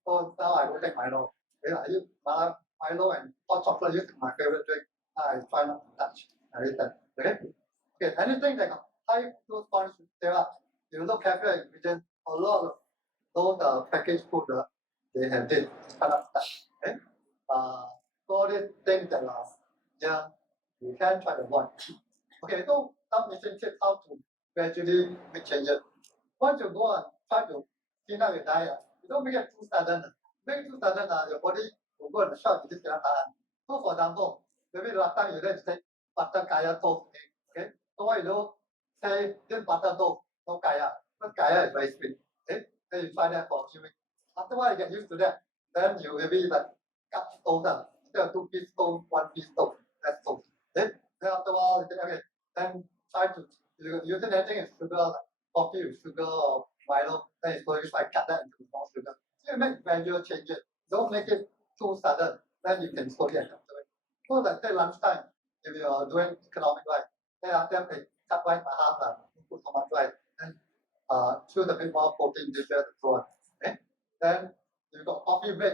So now I don't take Milo. Okay, I use Milo and hot chocolate is my favorite drink. I try not to touch. I eat that. Okay? Okay, anything that high fructose corn syrup, you look carefully at ingredients, a lot of those packaged food, they have this kind of stuff. Okay? So all these things that you can try to avoid. Okay, so some mission tips how to gradually make changes. Once you go and try to clean up your diet, you don't make it too sudden. Make it too sudden, your body will go and shout, you just cannot tahan. So for example, maybe last time you didn't take butter kaya toast. Okay? So what you do, say this butter toast, no kaya. Because kaya is very sweet. Okay? Then you try that for a few weeks. After a while you get used to that, then you maybe like cut toast down. Instead of 2-piece toast, 1-piece toast. That's toast. Okay? Then after a while you say, okay, then try to using anything is sugar, like coffee with sugar or Milo, then you slowly try to cut that into more sugar. So you make gradual changes. Don't make it too sudden, then you can slowly adapt to it. So like say lunchtime, if you are doing economic life, then after they cut rice by half, put so much rice, and choose a bit more protein dishes and so on. Okay? Then you got coffee break.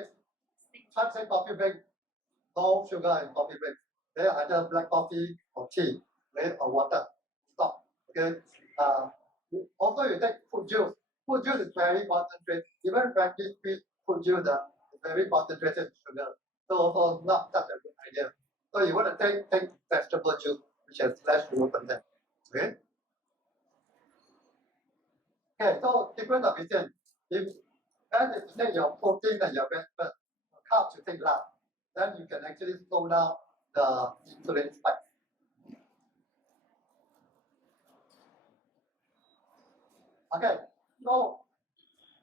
Try to say coffee break, no sugar in coffee break. Okay? Either black coffee or tea, okay? Or water. Stop. Okay? Also you take fruit juice. Fruit juice is very concentrated. Even practice fruit juice is very concentrated sugar. So also not such a good idea. So you want to take vegetable juice, which has less sugar content. Okay? Okay, so different opinion. If that is take your protein and your breakfast, carbs you take last, then you can actually slow down the insulin spike. Okay, so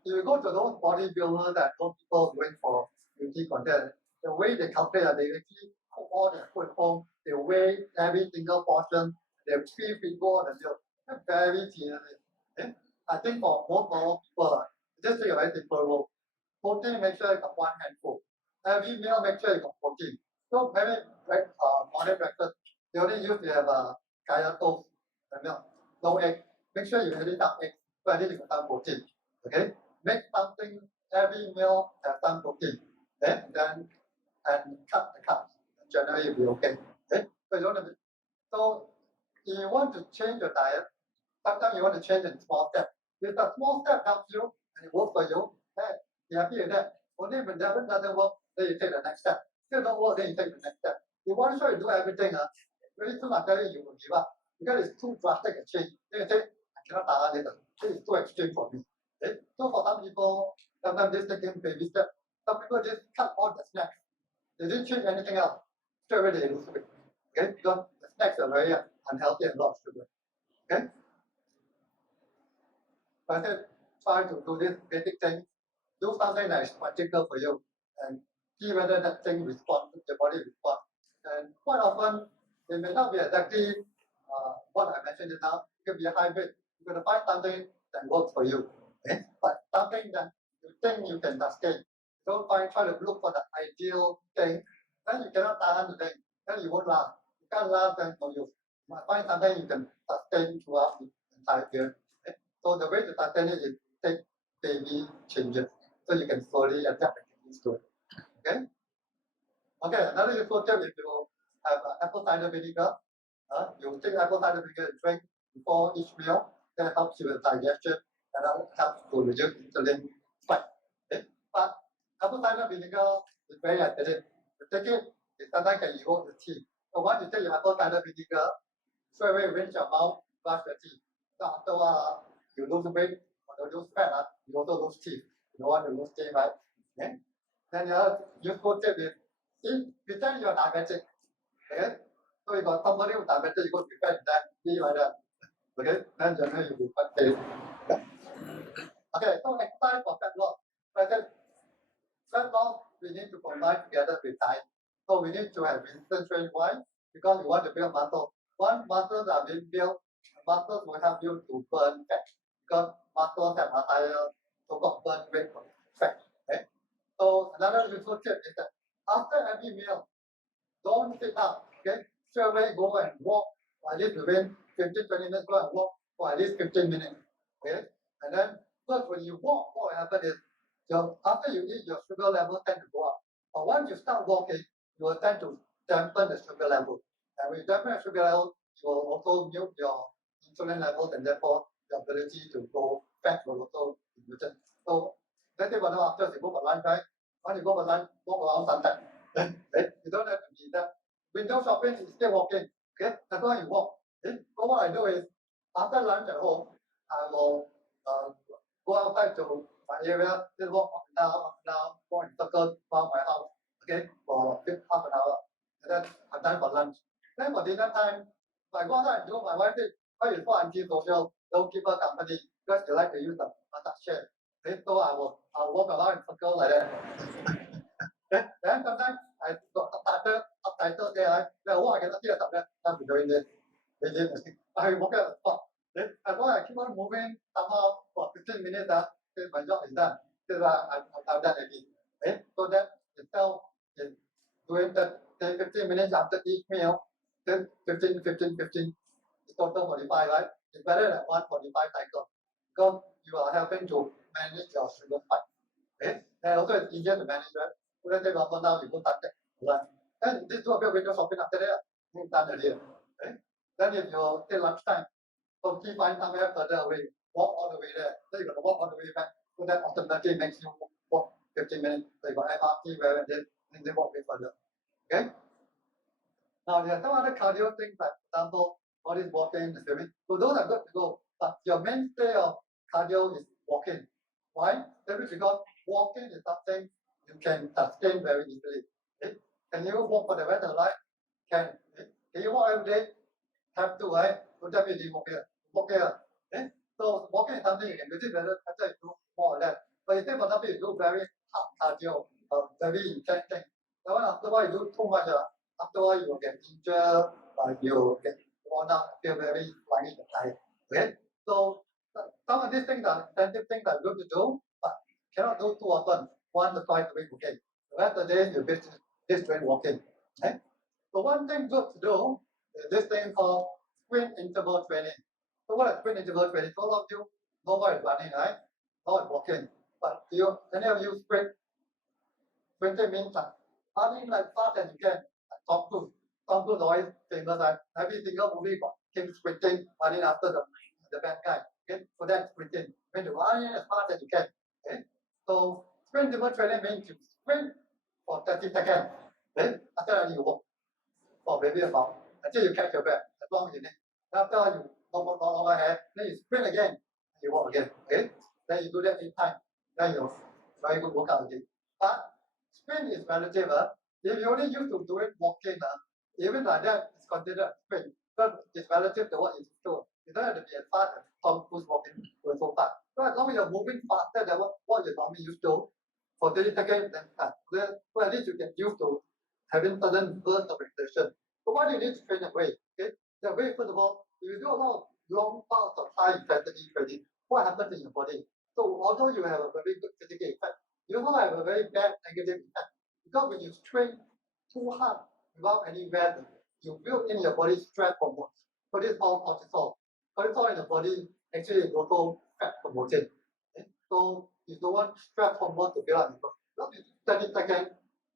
if you go to those bodybuilders and those people going for beauty content, the way they calculate, they actually cook all their food at home, they weigh every single portion, they pre-prepare the meal. They're very genius. Okay? I think for most normal people, just take a very simple rule. Protein, make sure you got one handful. Every meal, make sure you got protein. So maybe morning breakfast, they only use to have kaya toast and milk, no egg. Make sure you really have egg, so at least you got some protein. Okay? Make something, every meal have some protein. Okay? Then and cut the carbs. Generally you'll be okay. Okay? So you don't have to, so if you want to change your diet, sometimes you want to change in small steps. If a small step helps you and it works for you, hey, you're happy with that. Only if it doesn't work, then you take the next step. Still don't work, then you take the next step. You want to try to do everything, very soon I tell you, you will give up. Because it's too drastic a change. Then you say, I cannot tahan it. This is too extreme for me. Okay? So for some people, sometimes just taking baby steps. Some people just cut all the snacks. They didn't change anything else. Straight away they lose weight. Okay? Because the snacks are very unhealthy and a lot of sugar. Okay? But I said, try to do this basic thing. Do something that is practical for you and see whether that thing responds, your body responds. And quite often, it may not be exactly what I mentioned just now. It could be a hybrid. You're going to find something that works for you. Okay? But something that you think you can sustain. Don't try to look for the ideal thing. Then you cannot tahan the thing. Then you won't last. You can't last, then no use. You must find something you can sustain throughout the entire year. Okay? So the way to sustain it is take baby changes. So you can slowly adapt and get used to it. Okay? Okay, another useful tip if you have apple cider vinegar, you take apple cider vinegar and drink before each meal. That helps you with digestion and that helps to reduce insulin spike. Okay? But apple cider vinegar is very acidic. You take it, it sometimes can erode the teeth. So once you take your apple cider vinegar, straight away rinse your mouth, brush your teeth. So after a while, you lose weight or you lose fat, you also lose teeth. You don't want to lose teeth, right? Okay? Then the other useful tip is, if pretend you're diabetic, okay? So you got somebody who's diabetic, you go prepare that, be like that. Okay? Then generally you'll be quite safe. Okay, so exercise for fat loss. So I said, fat loss, we need to combine together with diet. So we need to have resistance training. Why? Because we want to build muscle. Once muscles are being built, muscles will help you to burn fat. Because muscles have a higher so-called burn rate of fat. Okay? So another useful tip is that after every meal, don't sit down. Okay? Straight away go and walk for at least within 15-20 minutes, go and walk for at least 15 minutes. Okay? And then first when you walk, what will happen is after you eat, your sugar level tend to go up. But once you start walking, you will tend to dampen the sugar level. And when you dampen the sugar level, you will also mute your insulin levels and therefore the ability to grow fat will also be muted. So let's say for now after you go for lunch, right? When you go for lunch, walk around Suntec. Okay? You don't have to be that. Window shopping is still walking. Okay? That's why you walk. Okay? So what I do is after lunch at home, I will go outside to my area, just walk up and down, walk in circles around my house, okay, for half an hour. And then I'm done for lunch. Then for dinner time, if I go outside and do, my wife says, why you so anti-social, don't keep her company, because they like to use the massage chair. Okay, so I'll walk around in circles like that. Then sometimes I got subtitles there, I cannot see the subtitles, I'm doing this. I walk at the spot. As long as I keep on moving somehow for 15 minutes, my job is done. I've done everything. Okay? So that itself is doing that 15 minutes after each meal, then 15, it's total 45, right? is better than 145 cycle because you are helping to manage your sugar spike. Okay? And also it's easier to manage, right? So let's say example now you go Suntec, right? And this do a bit of window shopping after that, you've done earlier. Okay? Then if you take lunchtime, so keep find somewhere further away, walk all the way there. Then you're gonna walk all the way back. So that automatically makes you walk 15 minutes. So you got MRT where and then walk a bit further. Okay? Now there are some other cardio things like, for example, all this walking, the swimming. So those are good to go. But your mainstay of cardio is walking. Why? That is because walking is something you can sustain very easily. Okay? Can you walk for the rest of your life? Can. Okay? Can you walk every day? Have to, right? Don't tell me you walk here. Walk here. Okay? So walking is something you can do better after you do more or less. But if for example you do very hard cardio, very intense thing, that one after a while you do too much, after a while you will get injured, you get worn out, feel very sluggish and tired. Okay? So some of these things are intensive things that are good to do, but cannot do too often. Once or twice a week, okay. The rest of the day you this train walking. Okay? So one thing good to do is this thing called sprint interval training. So what is sprint interval training? So a lot of you know what is running, right? Know what is walking. But any of you sprint? Sprinting means running like fast as you can. Like Tom Cruise. Tom Cruise always famous, right? Every single movie got him sprinting, running after the bad guy. Okay? So that's sprinting. When you run as fast as you can. Okay? So sprint interval training means you sprint for 30 seconds. Okay? After that you walk. For maybe about until you catch your breath, as long as you need. After you no longer have, then you sprint again, and you walk again. Okay? Then you do that 8 times. Then you very good workout again. But sprint is relative. If you only used to do it walking, even like that, it's considered sprint. Because it's relative to what you do. You don't have to be as fast as Tom Cruise walking going so fast. So as long as you're moving faster than what you normally used to, for 30 seconds, then start. So at least you get used to having sudden burst of exertion. So why do you need to train that way? Okay? That way, first of all, if you do a lot of long bouts of high intensity training, what happens in your body? So although you have a very good physical effect, you also have a very bad negative effect. Because when you train too hard without any rest, you build in your body stress hormones. So this is called cortisol. Cortisol in the body actually is also fat promoting. Okay? So you don't want stress hormone to build up in your body. 30 seconds.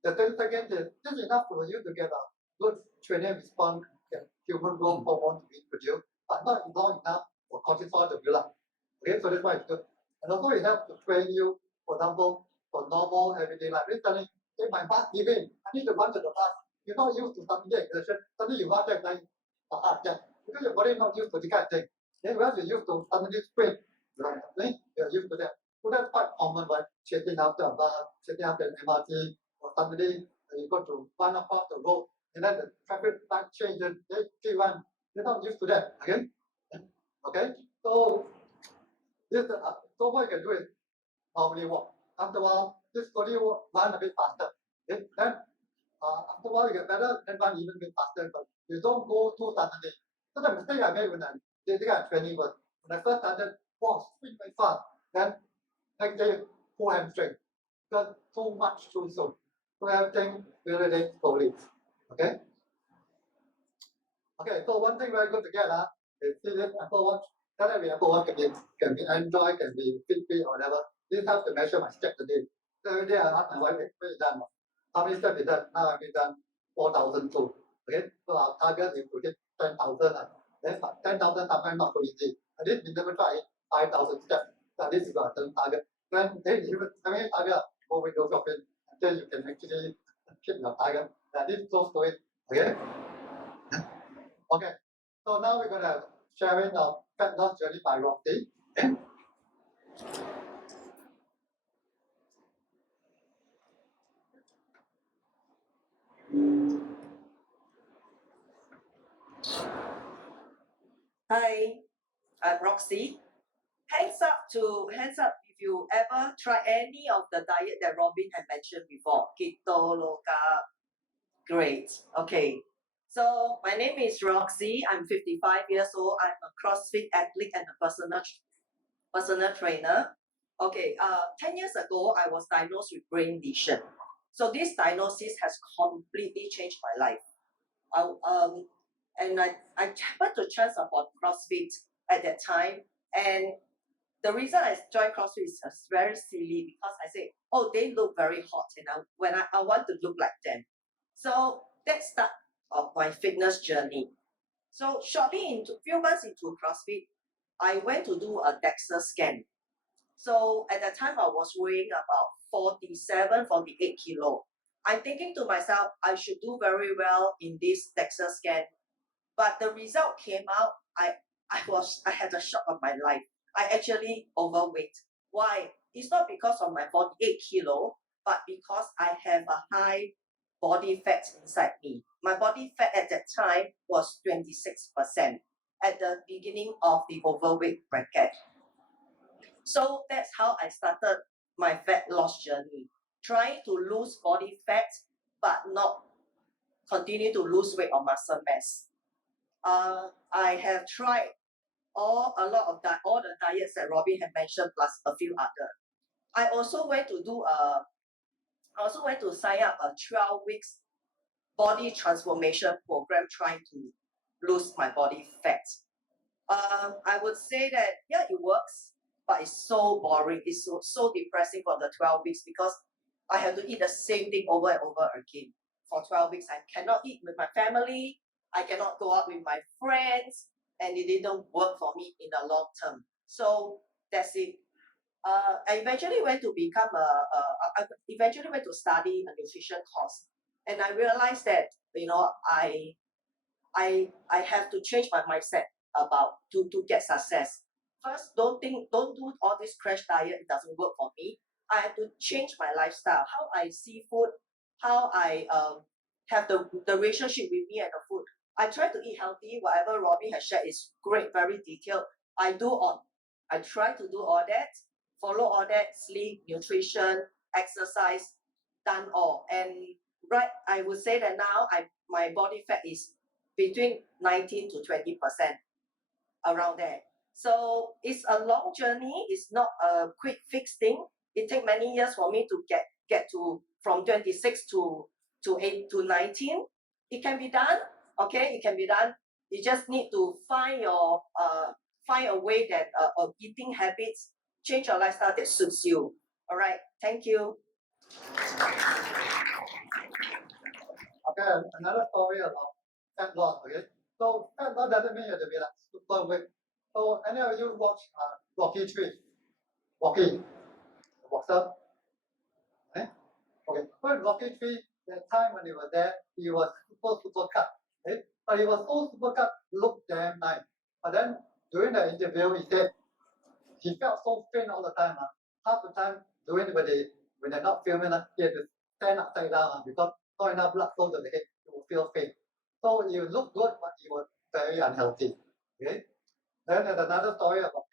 The 30 seconds is just enough for you to get a good training response, get human growth hormone to be produced, but not long enough for cortisol to build up. Okay, so that's why it's good. And also it helps to train you, for example, for normal everyday life. Literally, if my bus giving, I need to run to the bus. You're not used to suddenly exertion, suddenly you run that line, because your body is not used to this kind of thing. Then once you're used to suddenly sprint, you're used to that. So that's quite common, right? Chasing after a bus, chasing after an MRT, or suddenly you got to run across the road, and then the traffic light changes, they run. They're not used to that. Okay? Okay? So this so what you can do is normally walk. After a while, just slowly run a bit faster. Okay? Then after a while you get better, then run even a bit faster, but you don't go too suddenly. So the mistake I made when I did training was when I first started, sprint very fast. Then next day full hamstring. Because too much too soon. So everything really slowly. Okay? Okay, so one thing very good to get is see this Apple Watch. That every Apple Watch can be Android, can be Fitbit or whatever. This helps to measure my steps a day. So every day I ask my wife, what you done? How many steps you done? Now I've done 4,000 too. Okay? So our target is to hit 10,000. Then 10,000 sometimes not so easy. At least we never try 5,000 steps. So at least you got a certain target. Then even target go window shopping until you can actually hit your target. At least close to it. Okay? Okay. So now we're gonna sharing our fat loss journey by Roxy. Hi, I'm Roxy. Hands up if you ever try any of the diet that Robin had mentioned before. Keto, low carb. Great. Okay. So my name is Roxy. I'm 55 years old. I'm a CrossFit athlete and a personal trainer. Okay. 10 years ago, I was diagnosed with brain lesion. So this diagnosis has completely changed my life. And I happened to chance upon CrossFit, at that time. And the reason I joined CrossFit is very silly because I say, oh, they look very hot, and I want to look like them. So that's the start of my fitness journey. So shortly into few months into CrossFit, I went to do a DEXA scan. So at that time I was weighing about 47, 48 kilo. I'm thinking to myself, I should do very well in this DEXA scan. But the result came out, I had a shock of my life. I actually overweight. Why? It's not because of my 48 kilo, but because I have a high body fat inside me. My body fat at that time was 26% at the beginning of the overweight bracket. So that's how I started my fat loss journey, trying to lose body fat, but not continue to lose weight or muscle mass. I have tried all the diets that Robbie had mentioned, plus a few other. I also went to sign up a 12 weeks body transformation program trying to lose my body fat. I would say that, yeah, it works, but it's so boring. It's so depressing for the 12 weeks because I have to eat the same thing over and over again. For 12 weeks, I cannot eat with my family. I cannot go out with my friends, and it didn't work for me in the long term. So that's it. I eventually went to study a nutrition course, and I realized that I have to change my mindset about to get success. First, don't do all this crash diet. It doesn't work for me. I have to change my lifestyle, how I see food, how I have the relationship with me and the food. I try to eat healthy. Whatever Robbie has shared is great, very detailed. I try to do all that, follow all that, sleep, nutrition, exercise, done all. And right, I would say that now my body fat is between 19 to 20%, around there. So it's a long journey. It's not a quick fix thing. It takes many years for me to get to from 26 to 8 to 19. It can be done. Okay, it can be done. You just need to find a way that of eating habits, change your lifestyle that suits you. All right. Thank you. Okay, another story about fat loss. Okay, so fat loss doesn't mean you have to be like super weight. So any of you watch Rocky 3? Rocky, the boxer. Okay, okay. So in Rocky 3, that time when he was there, he was super cut. Okay, but he was so super cut, looked damn nice. But then during the interview, he said he felt so faint all the time. Half the time during when they're not filming, he had to stand upside down because not enough blood flow to the head. He would feel faint. So he looked good, but he was very unhealthy. Okay. Then there's another story about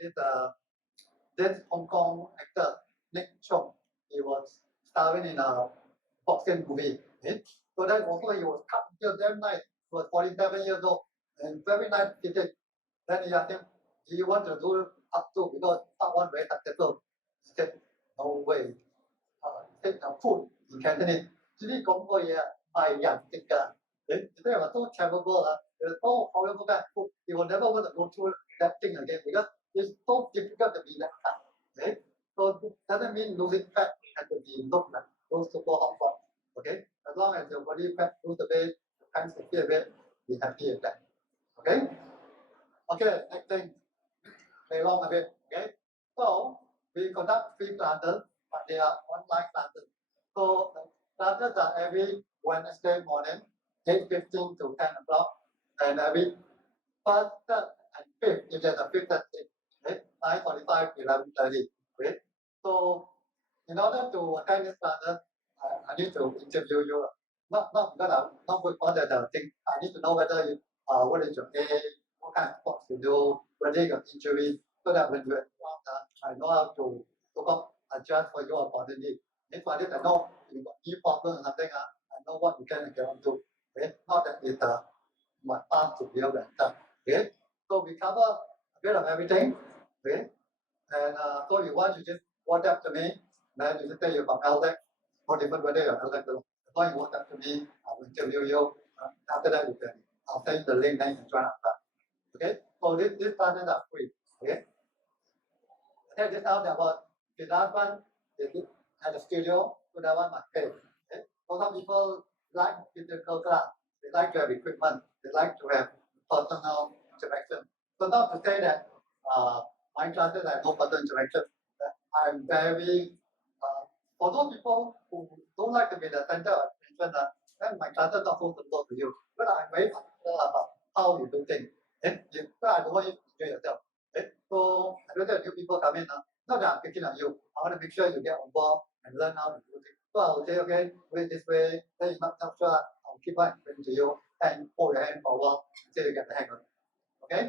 this Hong Kong actor Nick Chong. He was starring in a boxing movie. Okay. So then also he was cut until damn nice. He was 47 years old and very nice physique. Then he asked him, do you want to do up to because part one very successful? He said, no way. He said, food in Cantonese. 呢講個嘢係人食㗎。你譬如話都 terrible so horrible bad food. You will never want to go through that thing again because it's so difficult to be that fat. Okay? So it doesn't mean losing fat has to be look like those super hot pot. Okay? As long as your body fat lose a bit, the pants appear a bit, be happy with that. Okay? Okay, next thing. Play long a bit. Okay? So we conduct free classes, but they are online classes. So the classes are every Wednesday morning, 8:15 to 10 o'clock, and every first, third, and fifth, if there's a fifth Thursday, okay, 9:45 to 11:30. Okay? So in order to attend this classes, I need to interview you. Not because I'm not good for that thing. I need to know whether you what is your age, what kind of sports you do, whether you got injuries, so that when you I know how to adjust for your accordingly. If I didn't know you got knee problem or something, I know what you can and cannot do. Okay? Not that it's my path to be able to done. Okay? So we cover a bit of everything. Okay? And so you want to just walk up to me, then you just say you're from ELDEX, or different whether you're ELDEX or not. As long as you walk up to me, I will interview you. After that, I'll send the link, then you can join us. Okay, so these classes are free. Okay, take this out about the last one is at the studio, so that one must pay. Okay, so some people like physical class, they like to have equipment, they like to have personal interaction. So not to say that my classes have no personal interaction. I'm very for those people who don't like to be the center of attention, then my classes not so suitable to you. But I'm very particular about how you do things. I don't want you to enjoy yourself. So I don't have new people come in. Not that I'm picking on you. I want to make sure you get on board and learn how to do things. So I will say, okay, do it this way. Then you're not sure, I'll keep on explaining to you and hold your hand for a while until you get the hang of it. Okay?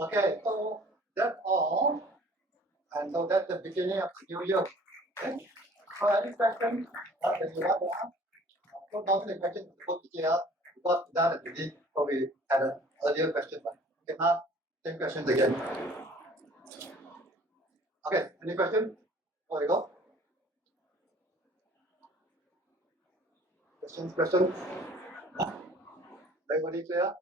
Okay, so that's all. And so that's the beginning of the new year. Okay? So any questions that you have to ask? So normally the question is supposed to be here because that at the beginning, so we had an earlier question, but you can ask same questions again. Okay, any question? Before we go? Questions? Huh? Everybody clear?